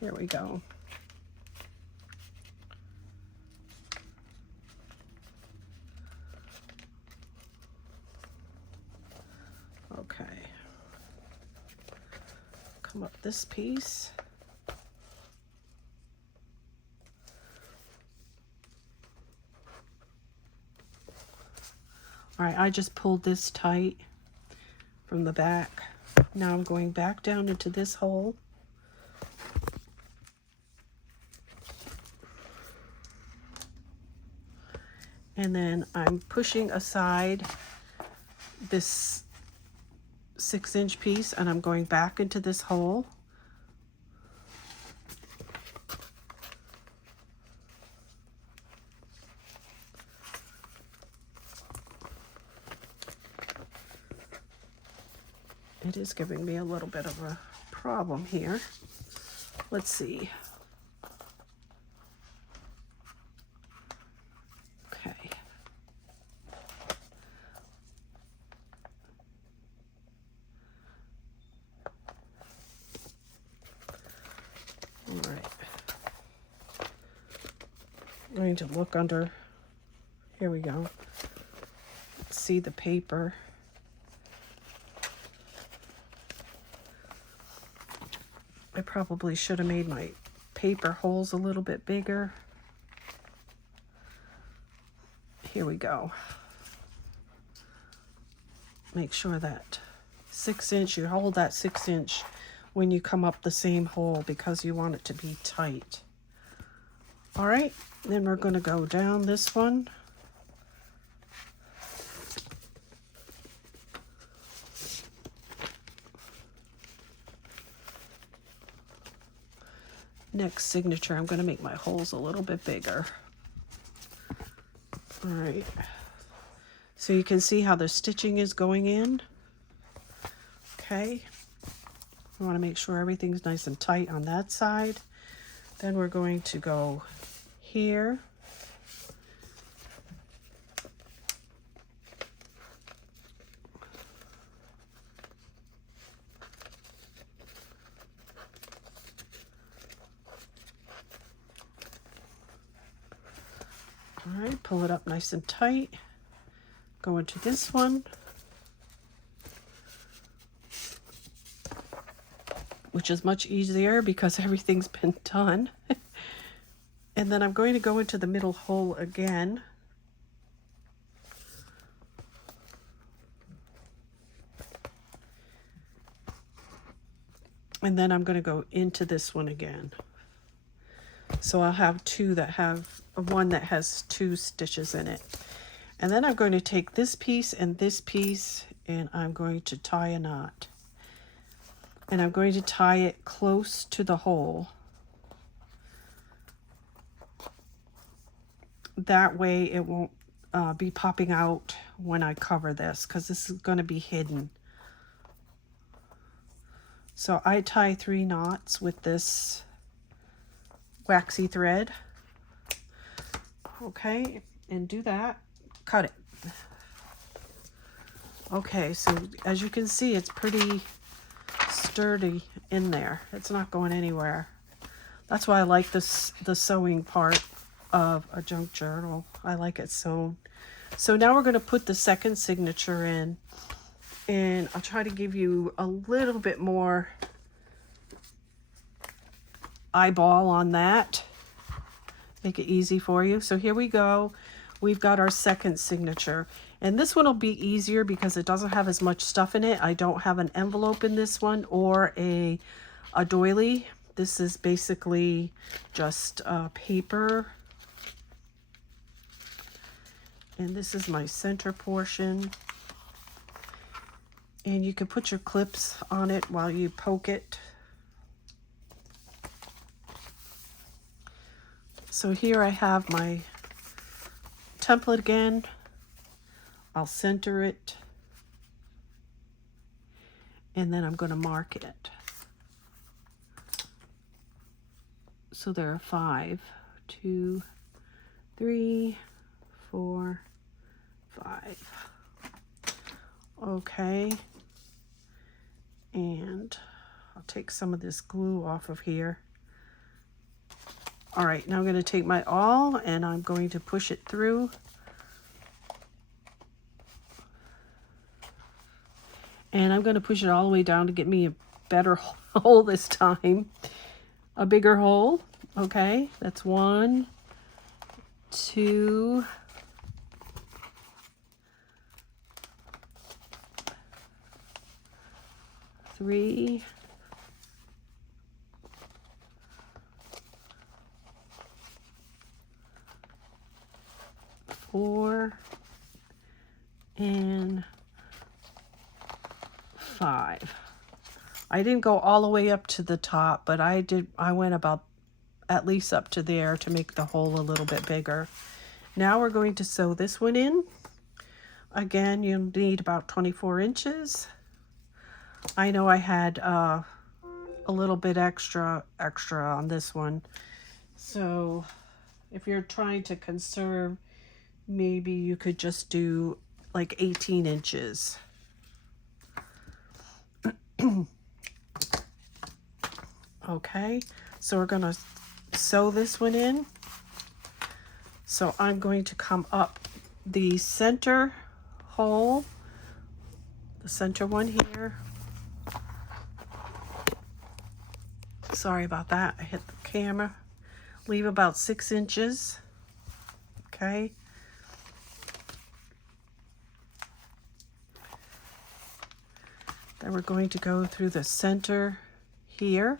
There we go. Okay. Come up this piece. All right, I just pulled this tight from the back. Now I'm going back down into this hole. And then I'm pushing aside this 6-inch piece and I'm going back into this hole. It is giving me a little bit of a problem here. Let's see. Okay. All right. I'm going to look under. Here we go. Let's see the paper. I probably should have made my paper holes a little bit bigger. Here we go. Make sure that 6-inch, you hold that 6-inch when you come up the same hole because you want it to be tight. All right, then we're going to go down this one. Next signature, I'm going to make my holes a little bit bigger. All right. So you can see how the stitching is going in. Okay. I want to make sure everything's nice and tight on that side. Then we're going to go here. All right, pull it up nice and tight. Go into this one, which is much easier because everything's been done. And then I'm going to go into the middle hole again. And then I'm going to go into this one again. So I'll have two that have, one that has 2 stitches in it. And then I'm going to take this piece and I'm going to tie a knot. And I'm going to tie it close to the hole. That way it won't be popping out when I cover this, because this is going to be hidden. So I tie 3 knots with this waxy thread. Okay, and do that. Cut it. Okay, so as you can see, it's pretty sturdy in there. It's not going anywhere. That's why I like this, the sewing part of a junk journal. I like it sewn. So now we're going to put the second signature in, and I'll try to give you a little bit more eyeball on that. Make it easy for you. So here we go. We've got our second signature, and this one will be easier because it doesn't have as much stuff in it. I don't have an envelope in this one or a doily. This is basically just paper, and this is my center portion, and you can put your clips on it while you poke it. So here I have my template again. I'll center it, and then I'm going to mark it. So there are 5, 2, 3, 4, 5. Okay, and I'll take some of this glue off of here. All right, now I'm going to take my awl and I'm going to push it through. And I'm going to push it all the way down to get me a better hole this time. A bigger hole. Okay, that's 1, 2, 3, 4, 4 and 5. I didn't go all the way up to the top, but I went about at least up to there to make the hole a little bit bigger. Now we're going to sew this one in. Again, you'll need about 24 inches. I know I had a little bit extra on this one. So if you're trying to conserve, maybe you could just do like 18 inches. Okay, so we're gonna sew this one in. So I'm going to come up the center hole, the center one here. Sorry about that, I hit the camera. Leave about 6 inches. Okay. Then we're going to go through the center here.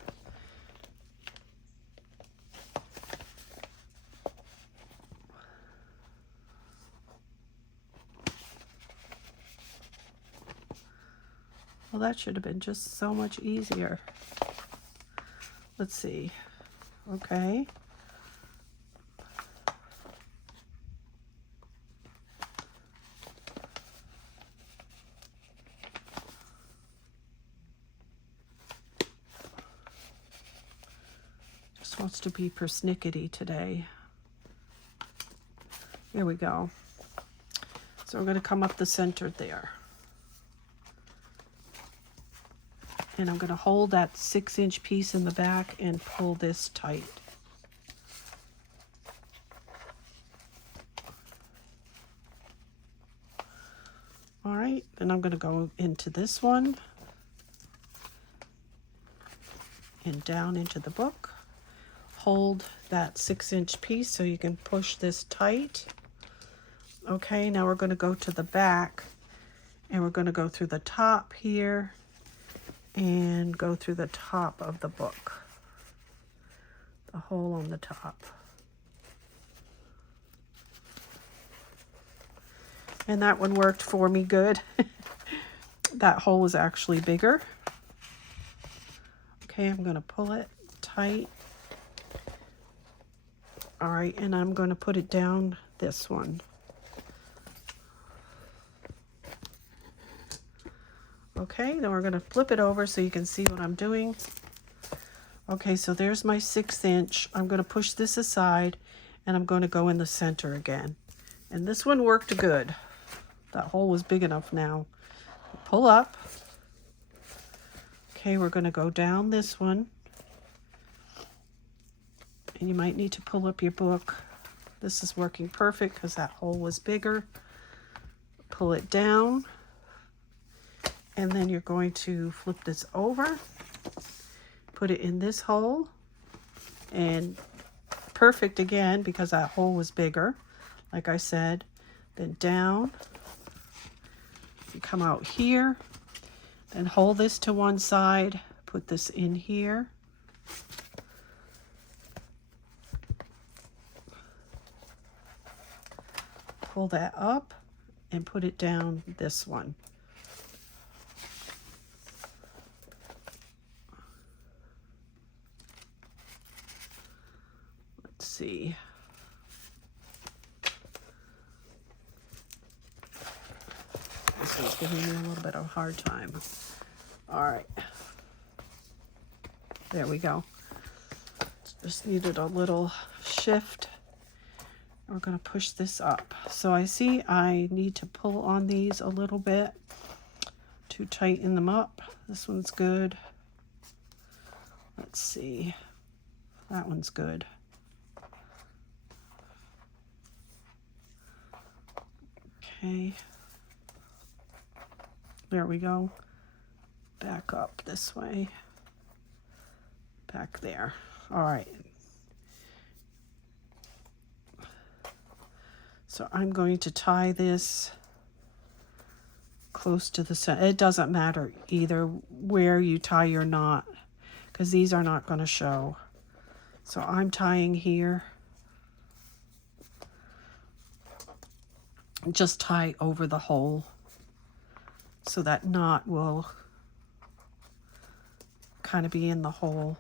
Well, that should have been just so much easier. Let's see. Okay. Just wants to be persnickety today. Here we go. So we're going to come up the center there. And I'm going to hold that 6-inch piece in the back and pull this tight. All right, and I'm going to go into this one and down into the book. Hold that 6-inch piece so you can push this tight. Okay, now we're going to go to the back and we're going to go through the top here and go through the top of the book, the hole on the top. And that one worked for me good. That hole was actually bigger. Okay, I'm going to pull it tight. All right, and I'm going to put it down this one. Okay, then we're going to flip it over so you can see what I'm doing. Okay, so there's my 1/6 inch. I'm going to push this aside and I'm going to go in the center again. And this one worked good. That hole was big enough now. Pull up. Okay, we're going to go down this one. And you might need to pull up your book. This is working perfect because that hole was bigger. Pull it down. And then you're going to flip this over, put it in this hole, and perfect again because that hole was bigger, like I said. Then down, you come out here, then hold this to one side, put this in here. Pull that up and put it down this one. See. This is giving me a little bit of a hard time. All right. There we go. Just needed a little shift. We're going to push this up. So I see I need to pull on these a little bit to tighten them up. This one's good. Let's see. That one's good. Okay, there we go. Back up this way. Back there. All right. So I'm going to tie this close to the center. It doesn't matter either where you tie your knot because these are not going to show. So I'm tying here. just tie over the hole so that knot will kind of be in the hole.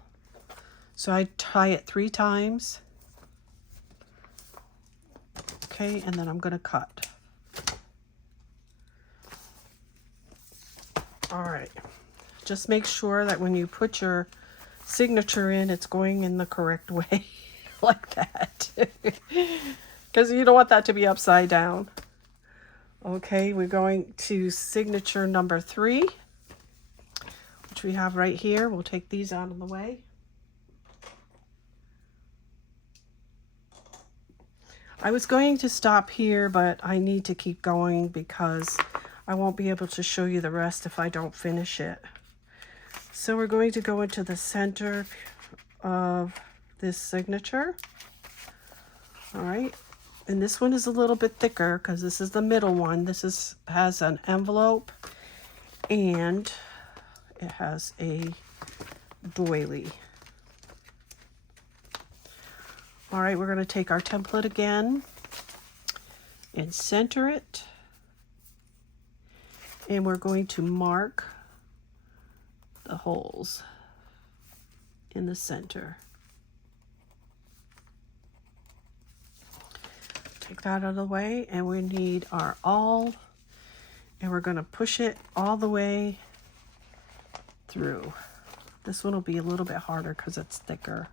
So I tie it 3 times. Okay, and then I'm going to cut. All right, just make sure that when you put your signature in, it's going in the correct way, like that, because you don't want that to be upside down. Okay, we're going to signature number 3, which we have right here. We'll take these out of the way. I was going to stop here, but I need to keep going because I won't be able to show you the rest if I don't finish it. So we're going to go into the center of this signature. All right, and this one is a little bit thicker because this is the middle one. This has an envelope and it has a doily. All right, we're going to take our template again and center it. And we're going to mark the holes in the center. Take that out of the way, and we need our awl, and we're going to push it all the way through. This one will be a little bit harder because it's thicker.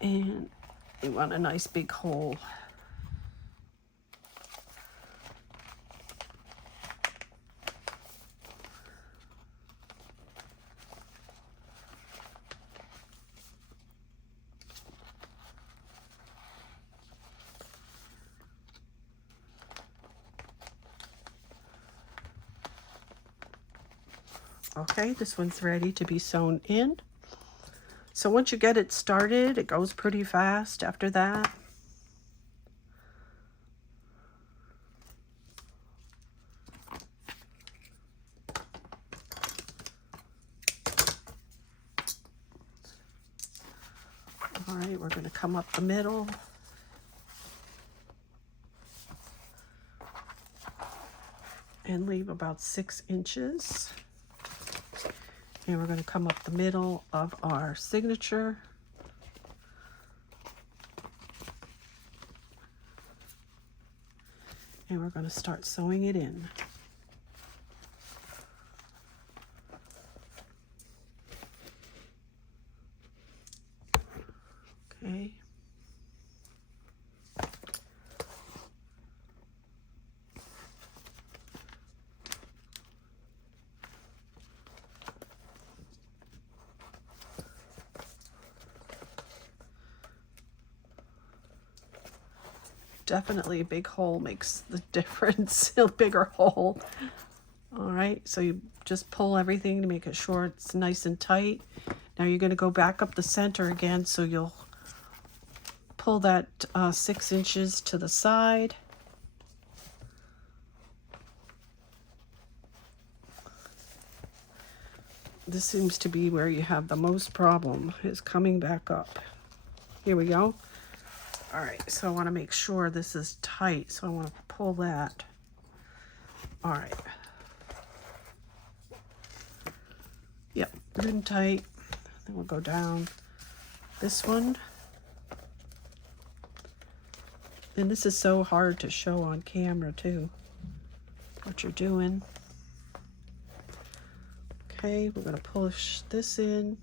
And we want a nice big hole. Okay, this one's ready to be sewn in. So once you get it started, it goes pretty fast after that. All right, we're going to come up the middle. And leave about 6 inches. And we're going to come up the middle of our signature. And we're going to start sewing it in. Okay. Definitely a big hole makes the difference, a bigger hole. All right, so you just pull everything to make it sure it's nice and tight. Now you're going to go back up the center again, so you'll pull that 6 inches to the side. This seems to be where you have the most problem, is coming back up. Here we go. All right, so I want to make sure this is tight, so I want to pull that. All right. Yep, good and tight. Then we'll go down this one. And this is so hard to show on camera too, what you're doing. Okay, we're going to push this in.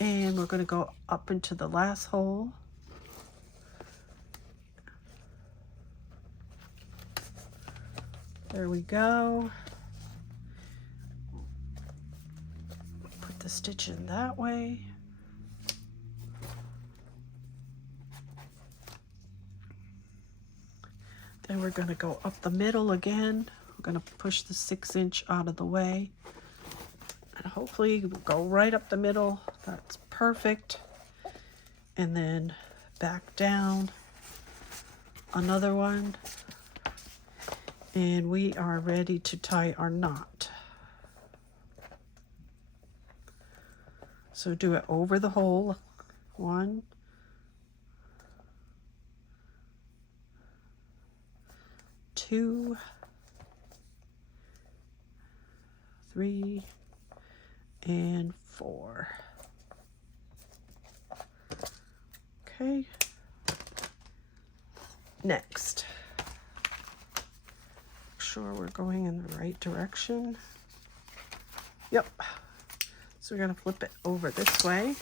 And we're going to go up into the last hole. There we go. Put the stitch in that way. Then we're going to go up the middle again. We're going to push the 6 inch out of the way. And hopefully we'll go right up the middle. That's perfect. And then back down another one. And we are ready to tie our knot. So do it over the hole. 1, 2, 3, and 4. Okay. Next, make sure we're going in the right direction. Yep. So we're going to flip it over this way.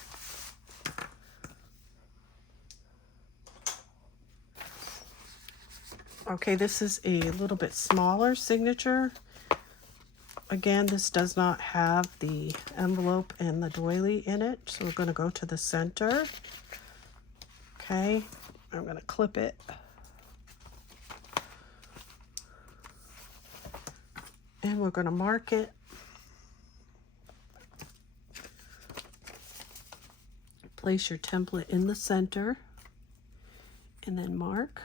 Okay, this is a little bit smaller signature. Again, this does not have the envelope and the doily in it, so we're going to go to the center. Okay, I'm going to clip it. And we're going to mark it. Place your template in the center and then mark.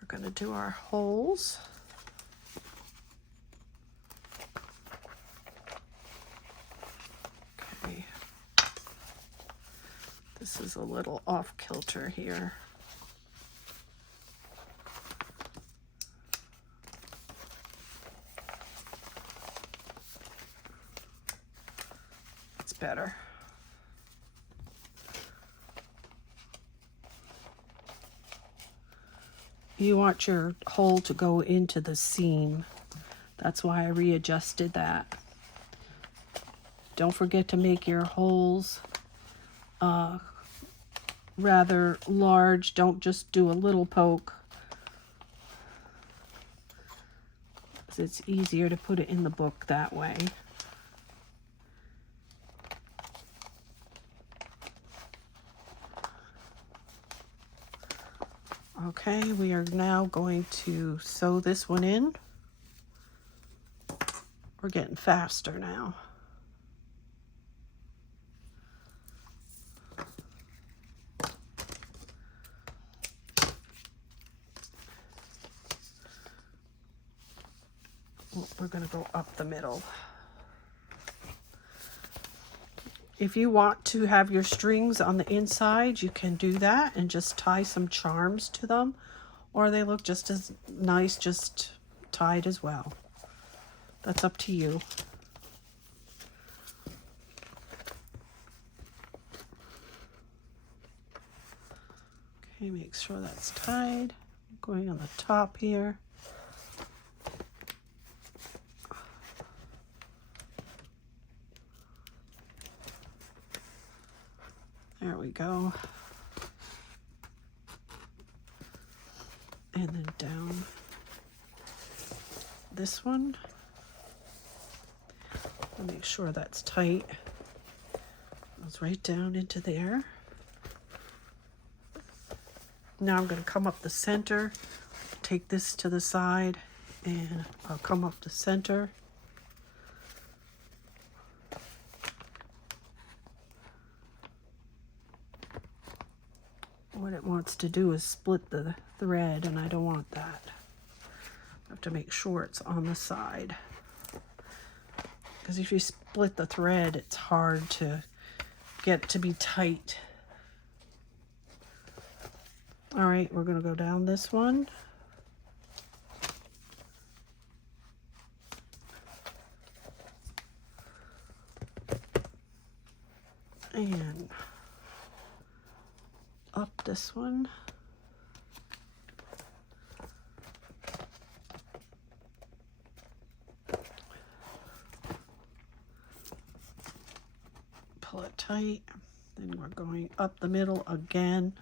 We're going to do our holes. Okay. This is a little off kilter here. It's better. You want your hole to go into the seam. That's why I readjusted that. Don't forget to make your holes rather large. Don't just do a little poke. It's easier to put it in the book that way. Okay, we are now going to sew this one in. We're getting faster now. We're going to go up the middle. If you want to have your strings on the inside, you can do that and just tie some charms to them, or they look just as nice just tied as well. That's up to you. Okay, make sure that's tied. Going on the top here. There we go. And then down this one. I'll make sure that's tight. Goes right down into there. Now I'm going to come up the center, take this to the side, and I'll come up the center. What it wants to do is split the thread, and I don't want that. I have to make sure it's on the side. Because if you split the thread, it's hard to get to be tight. All right, we're going to go down this one. And up this one. Pull it tight. Then we're going up the middle again.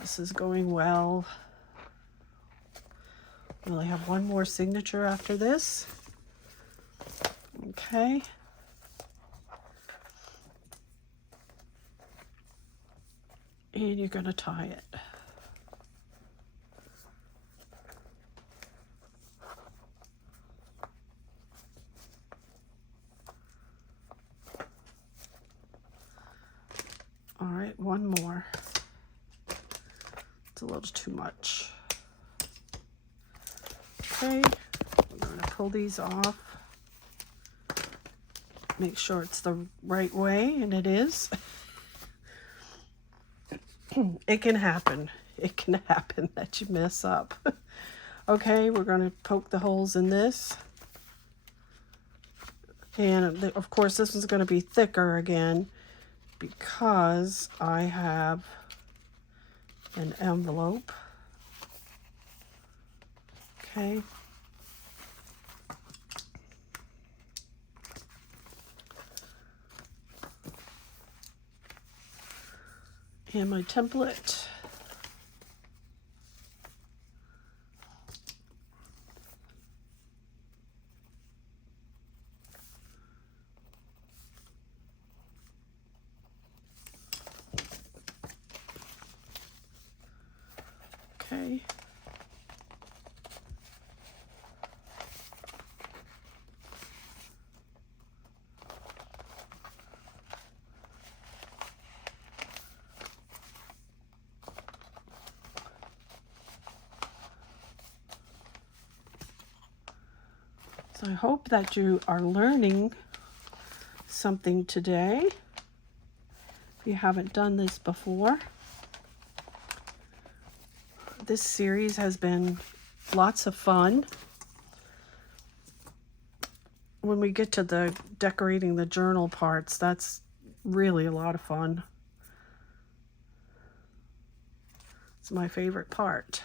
This is going well. We only have one more signature after this. Okay. And you're going to tie it. All right, one more. It's a little too much. Okay, we're going to pull these off. Make sure it's the right way, and it is. It can happen. It can happen that you mess up. Okay, we're going to poke the holes in this. And of course, this one's going to be thicker again because I have an envelope. Okay. And my template. Okay. So I hope that you are learning something today. If you haven't done this before. This series has been lots of fun. When we get to the decorating the journal parts, that's really a lot of fun. It's my favorite part.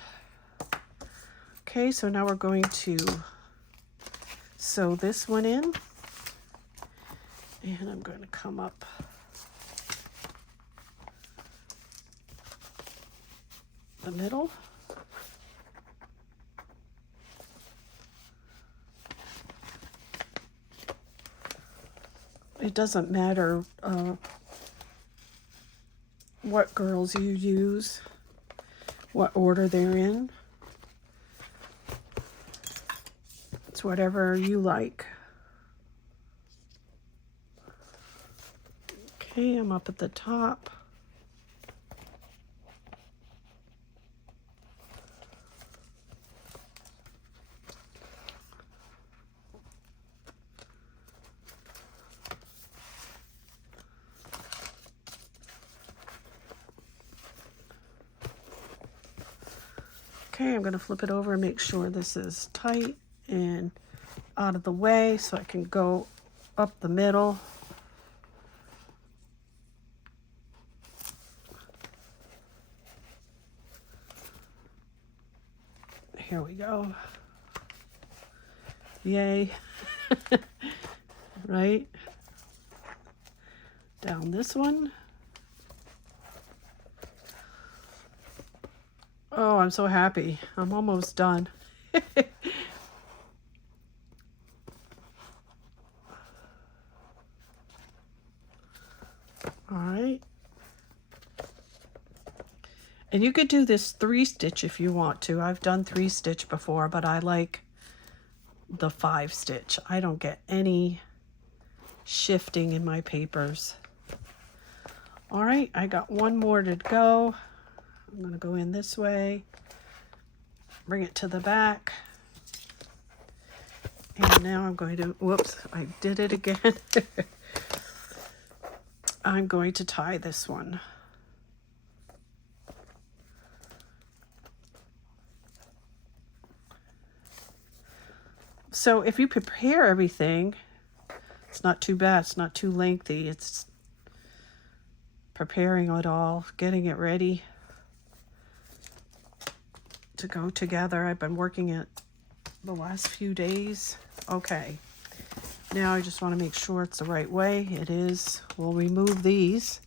Okay, so now we're going to sew this one in. And I'm going to come up the middle. It doesn't matter what girls you use, what order they're in. It's whatever you like. Okay, I'm up at the top. Okay, I'm going to flip it over and make sure this is tight and out of the way so I can go up the middle. Here we go. Yay. Right? Down this one. Oh, I'm so happy. I'm almost done. All right. And you could do this 3-stitch if you want to. I've done 3-stitch before, but I like the 5-stitch. I don't get any shifting in my papers. All right, I got one more to go. I'm going to go in this way, bring it to the back. And now I'm going to, whoops, I did it again. I'm going to tie this one. So if you prepare everything, it's not too bad. It's not too lengthy. It's preparing it all, getting it ready to go together. I've been working it the last few days. Okay, now I just want to make sure it's the right way. It is. We'll remove these.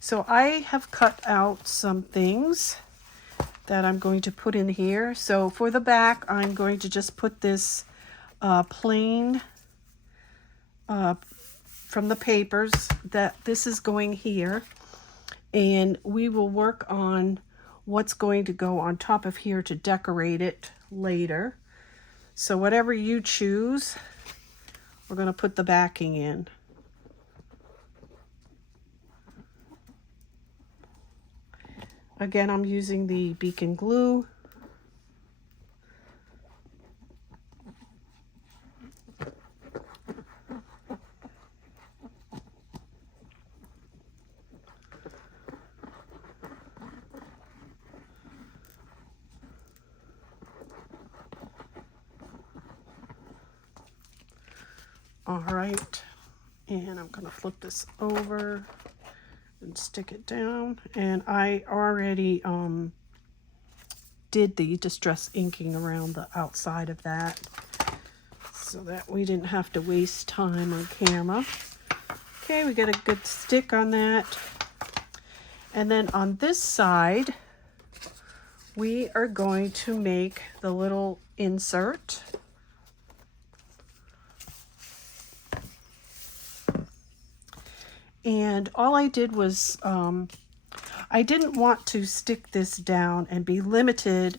So I have cut out some things that I'm going to put in here. So for the back, I'm going to just put this plain from the papers, that this is going here, and we will work on what's going to go on top of here to decorate it later. So whatever you choose, we're going to put the backing in. Again, I'm using the beacon glue. All right, and I'm gonna flip this over and stick it down. And I already did the distress inking around the outside of that so that we didn't have to waste time on camera. Okay, we get a good stick on that. And then on this side, we are going to make the little insert. And all I did was, I didn't want to stick this down and be limited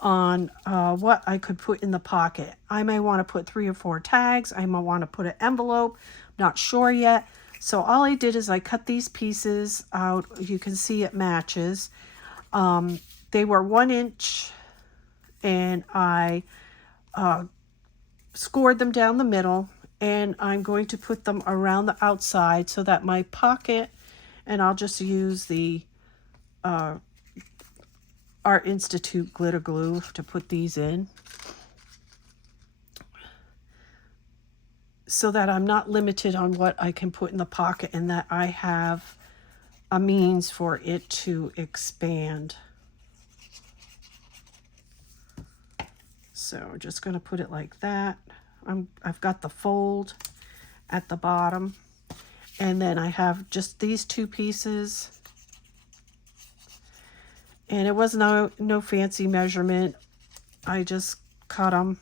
on what I could put in the pocket. I may want to put 3 or 4 tags. I might want to put an envelope. Not sure yet. So all I did is I cut these pieces out. You can see it matches. They were 1 inch, and I scored them down the middle, and I'm going to put them around the outside so that my pocket, and I'll just use the Art Institute glitter glue to put these in, so that I'm not limited on what I can put in the pocket, and that I have a means for it to expand. So just going to put it like that. I've got the fold at the bottom, and then I have just these 2 pieces, and it was no fancy measurement. I just cut them,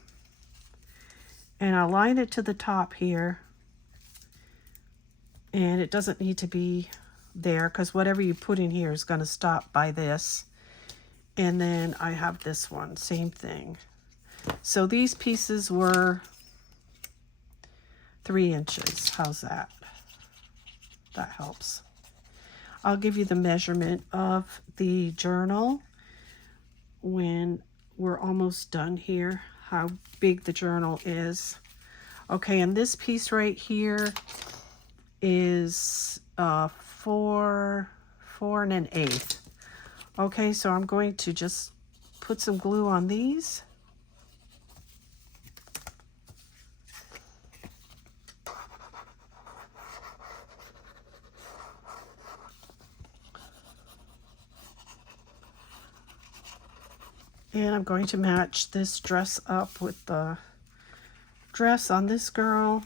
and I line it to the top here, and it doesn't need to be there because whatever you put in here is going to stop by this. And then I have this one, same thing. So these pieces were 3 inches. How's that? That helps. I'll give you the measurement of the journal when we're almost done here, how big the journal is. Okay, and this piece right here is 4 1/8. Okay, so I'm going to just put some glue on these. And I'm going to match this dress up with the dress on this girl.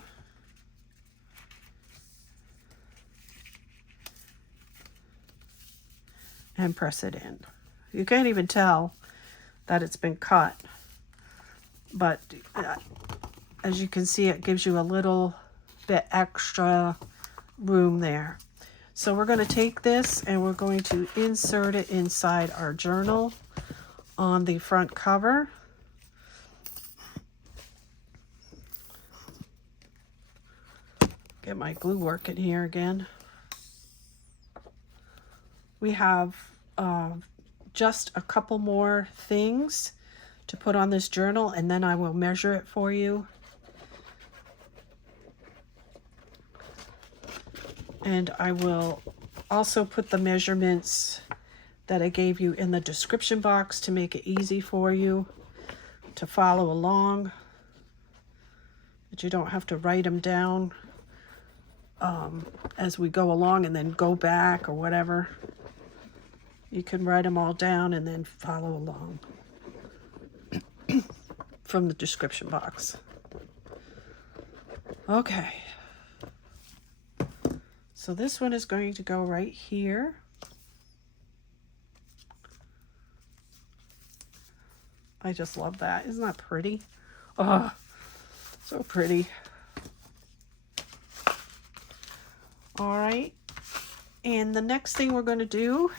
And press it in. You can't even tell that it's been cut, but as you can see, it gives you a little bit extra room there. So we're going to take this and we're going to insert it inside our journal on the front cover. Get my glue working here again. We have just a couple more things to put on this journal, and then I will measure it for you. And I will also put the measurements that I gave you in the description box to make it easy for you to follow along, that you don't have to write them down as we go along and then go back or whatever. You can write them all down and then follow along from the description box. Okay. So this one is going to go right here. I just love that. Isn't that pretty? Oh, so pretty. All right. And the next thing we're going to do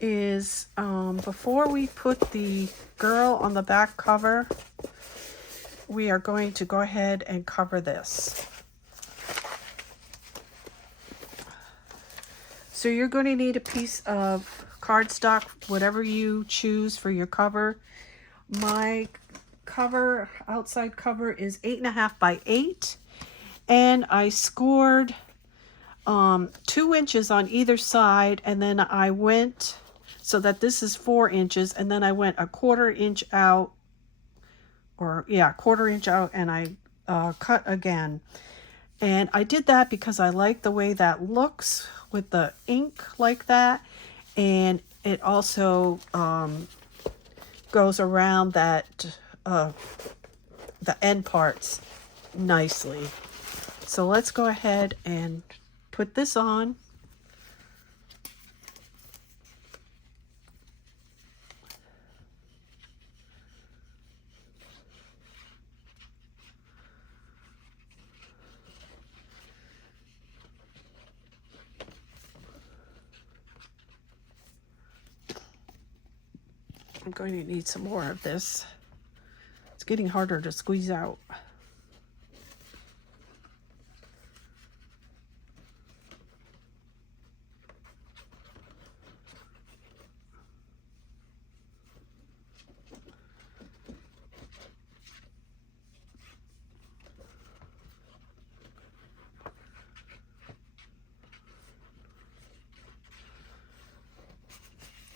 is before we put the girl on the back cover, we are going to go ahead and cover this. So you're going to need a piece of cardstock, whatever you choose for your cover. My cover, outside cover, is 8.5 by 8, and I scored 2 inches on either side, and then I went so that this is 4 inches, and then I went a 1/4 inch out, or yeah, 1/4 inch out, and I cut again. And I did that because I like the way that looks with the ink like that. And it also goes around that the end parts nicely. So let's go ahead and put this on. I'm going to need some more of this. It's getting harder to squeeze out.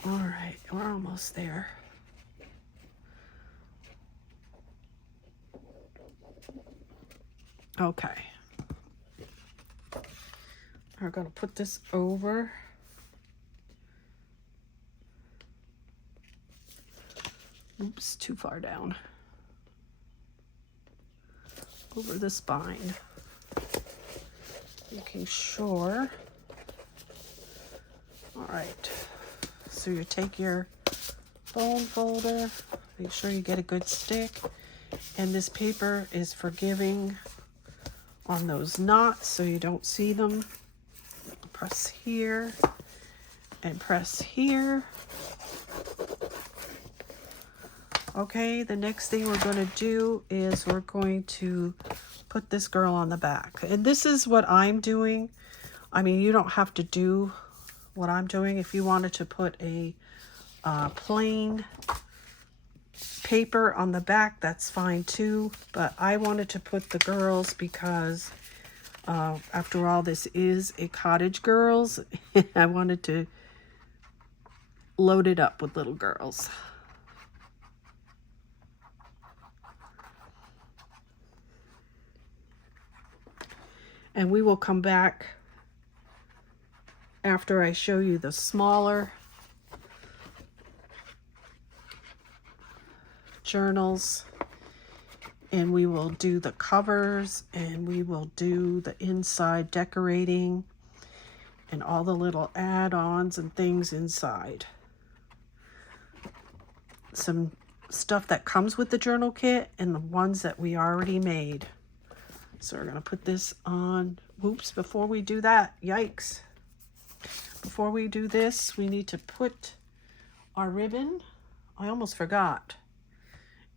All right, we're almost there. Okay. We're going to put this over. Oops, too far down. Over the spine. Making sure. All right. So you take your bone folder, make sure you get a good stick. And this paper is forgiving on those knots so you don't see them. Press here and press here. Okay, the next thing we're going to do is we're going to put this girl on the back. And this is what I'm doing. I mean, you don't have to do what I'm doing. If you wanted to put a plain paper on the back, that's fine too. But I wanted to put the girls because after all, this is a Cottage Girls. I wanted to load it up with little girls. And we will come back after I show you the smaller journals, and we will do the covers, and we will do the inside decorating and all the little add-ons and things inside. Some stuff that comes with the journal kit and the ones that we already made. So we're going to put this on. Oops, before we do that, yikes. Before we do this, we need to put our ribbon. I almost forgot.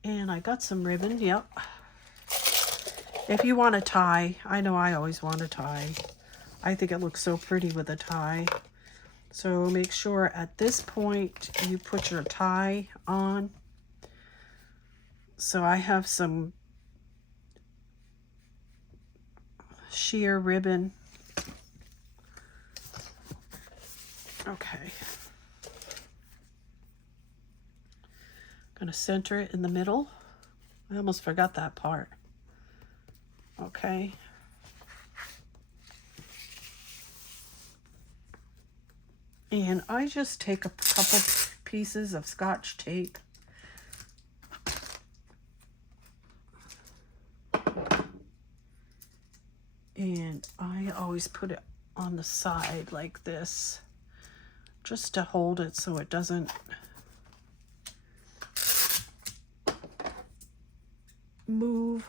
And I got some ribbon, yep. If you want a tie, I know I always want a tie. I think it looks so pretty with a tie. So make sure at this point you put your tie on. So I have some sheer ribbon. Okay. Gonna center it in the middle. I almost forgot that part. Okay. And I just take a couple pieces of Scotch tape. And I always put it on the side like this, just to hold it so it doesn't move.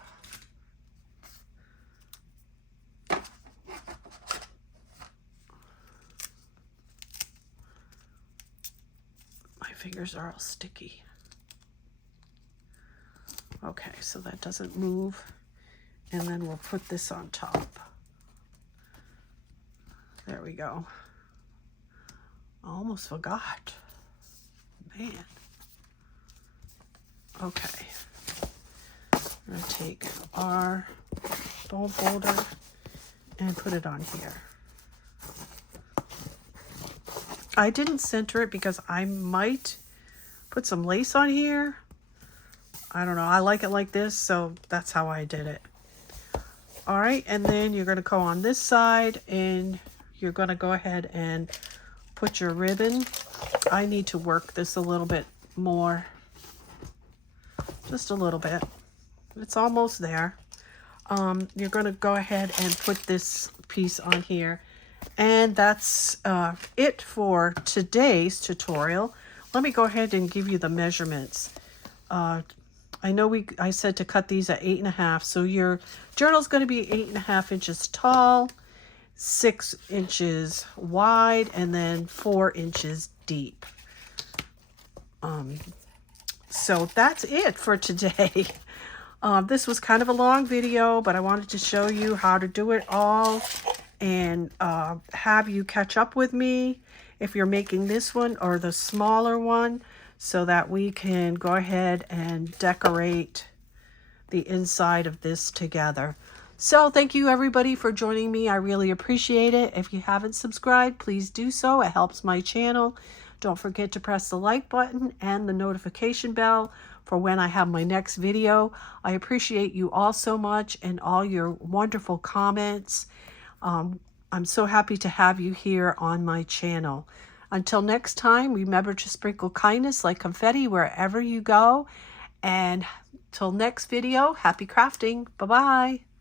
My fingers are all sticky. Okay, so that doesn't move. And then we'll put this on top. There we go. I almost forgot. Man. Okay. We're going to take our bone folder and put it on here. I didn't center it because I might put some lace on here. I don't know. I like it like this, so that's how I did it. All right, and then you're going to go on this side and you're going to go ahead and put your ribbon. I need to work this a little bit more, just a little bit. It's almost there. You're going to go ahead and put this piece on here. And that's it for today's tutorial. Let me go ahead and give you the measurements. I know I said to cut these at 8.5, so your journal is going to be 8.5 inches tall, 6 inches wide, and then 4 inches deep. So that's it for today. This was kind of a long video, but I wanted to show you how to do it all and have you catch up with me if you're making this one or the smaller one, so that we can go ahead and decorate the inside of this together. So thank you everybody for joining me. I really appreciate it. If you haven't subscribed, please do so. It helps my channel. Don't forget to press the like button and the notification bell for when I have my next video. I appreciate you all so much and all your wonderful comments. I'm so happy to have you here on my channel. Until next time, remember to sprinkle kindness like confetti wherever you go. And till next video, happy crafting. Bye-bye.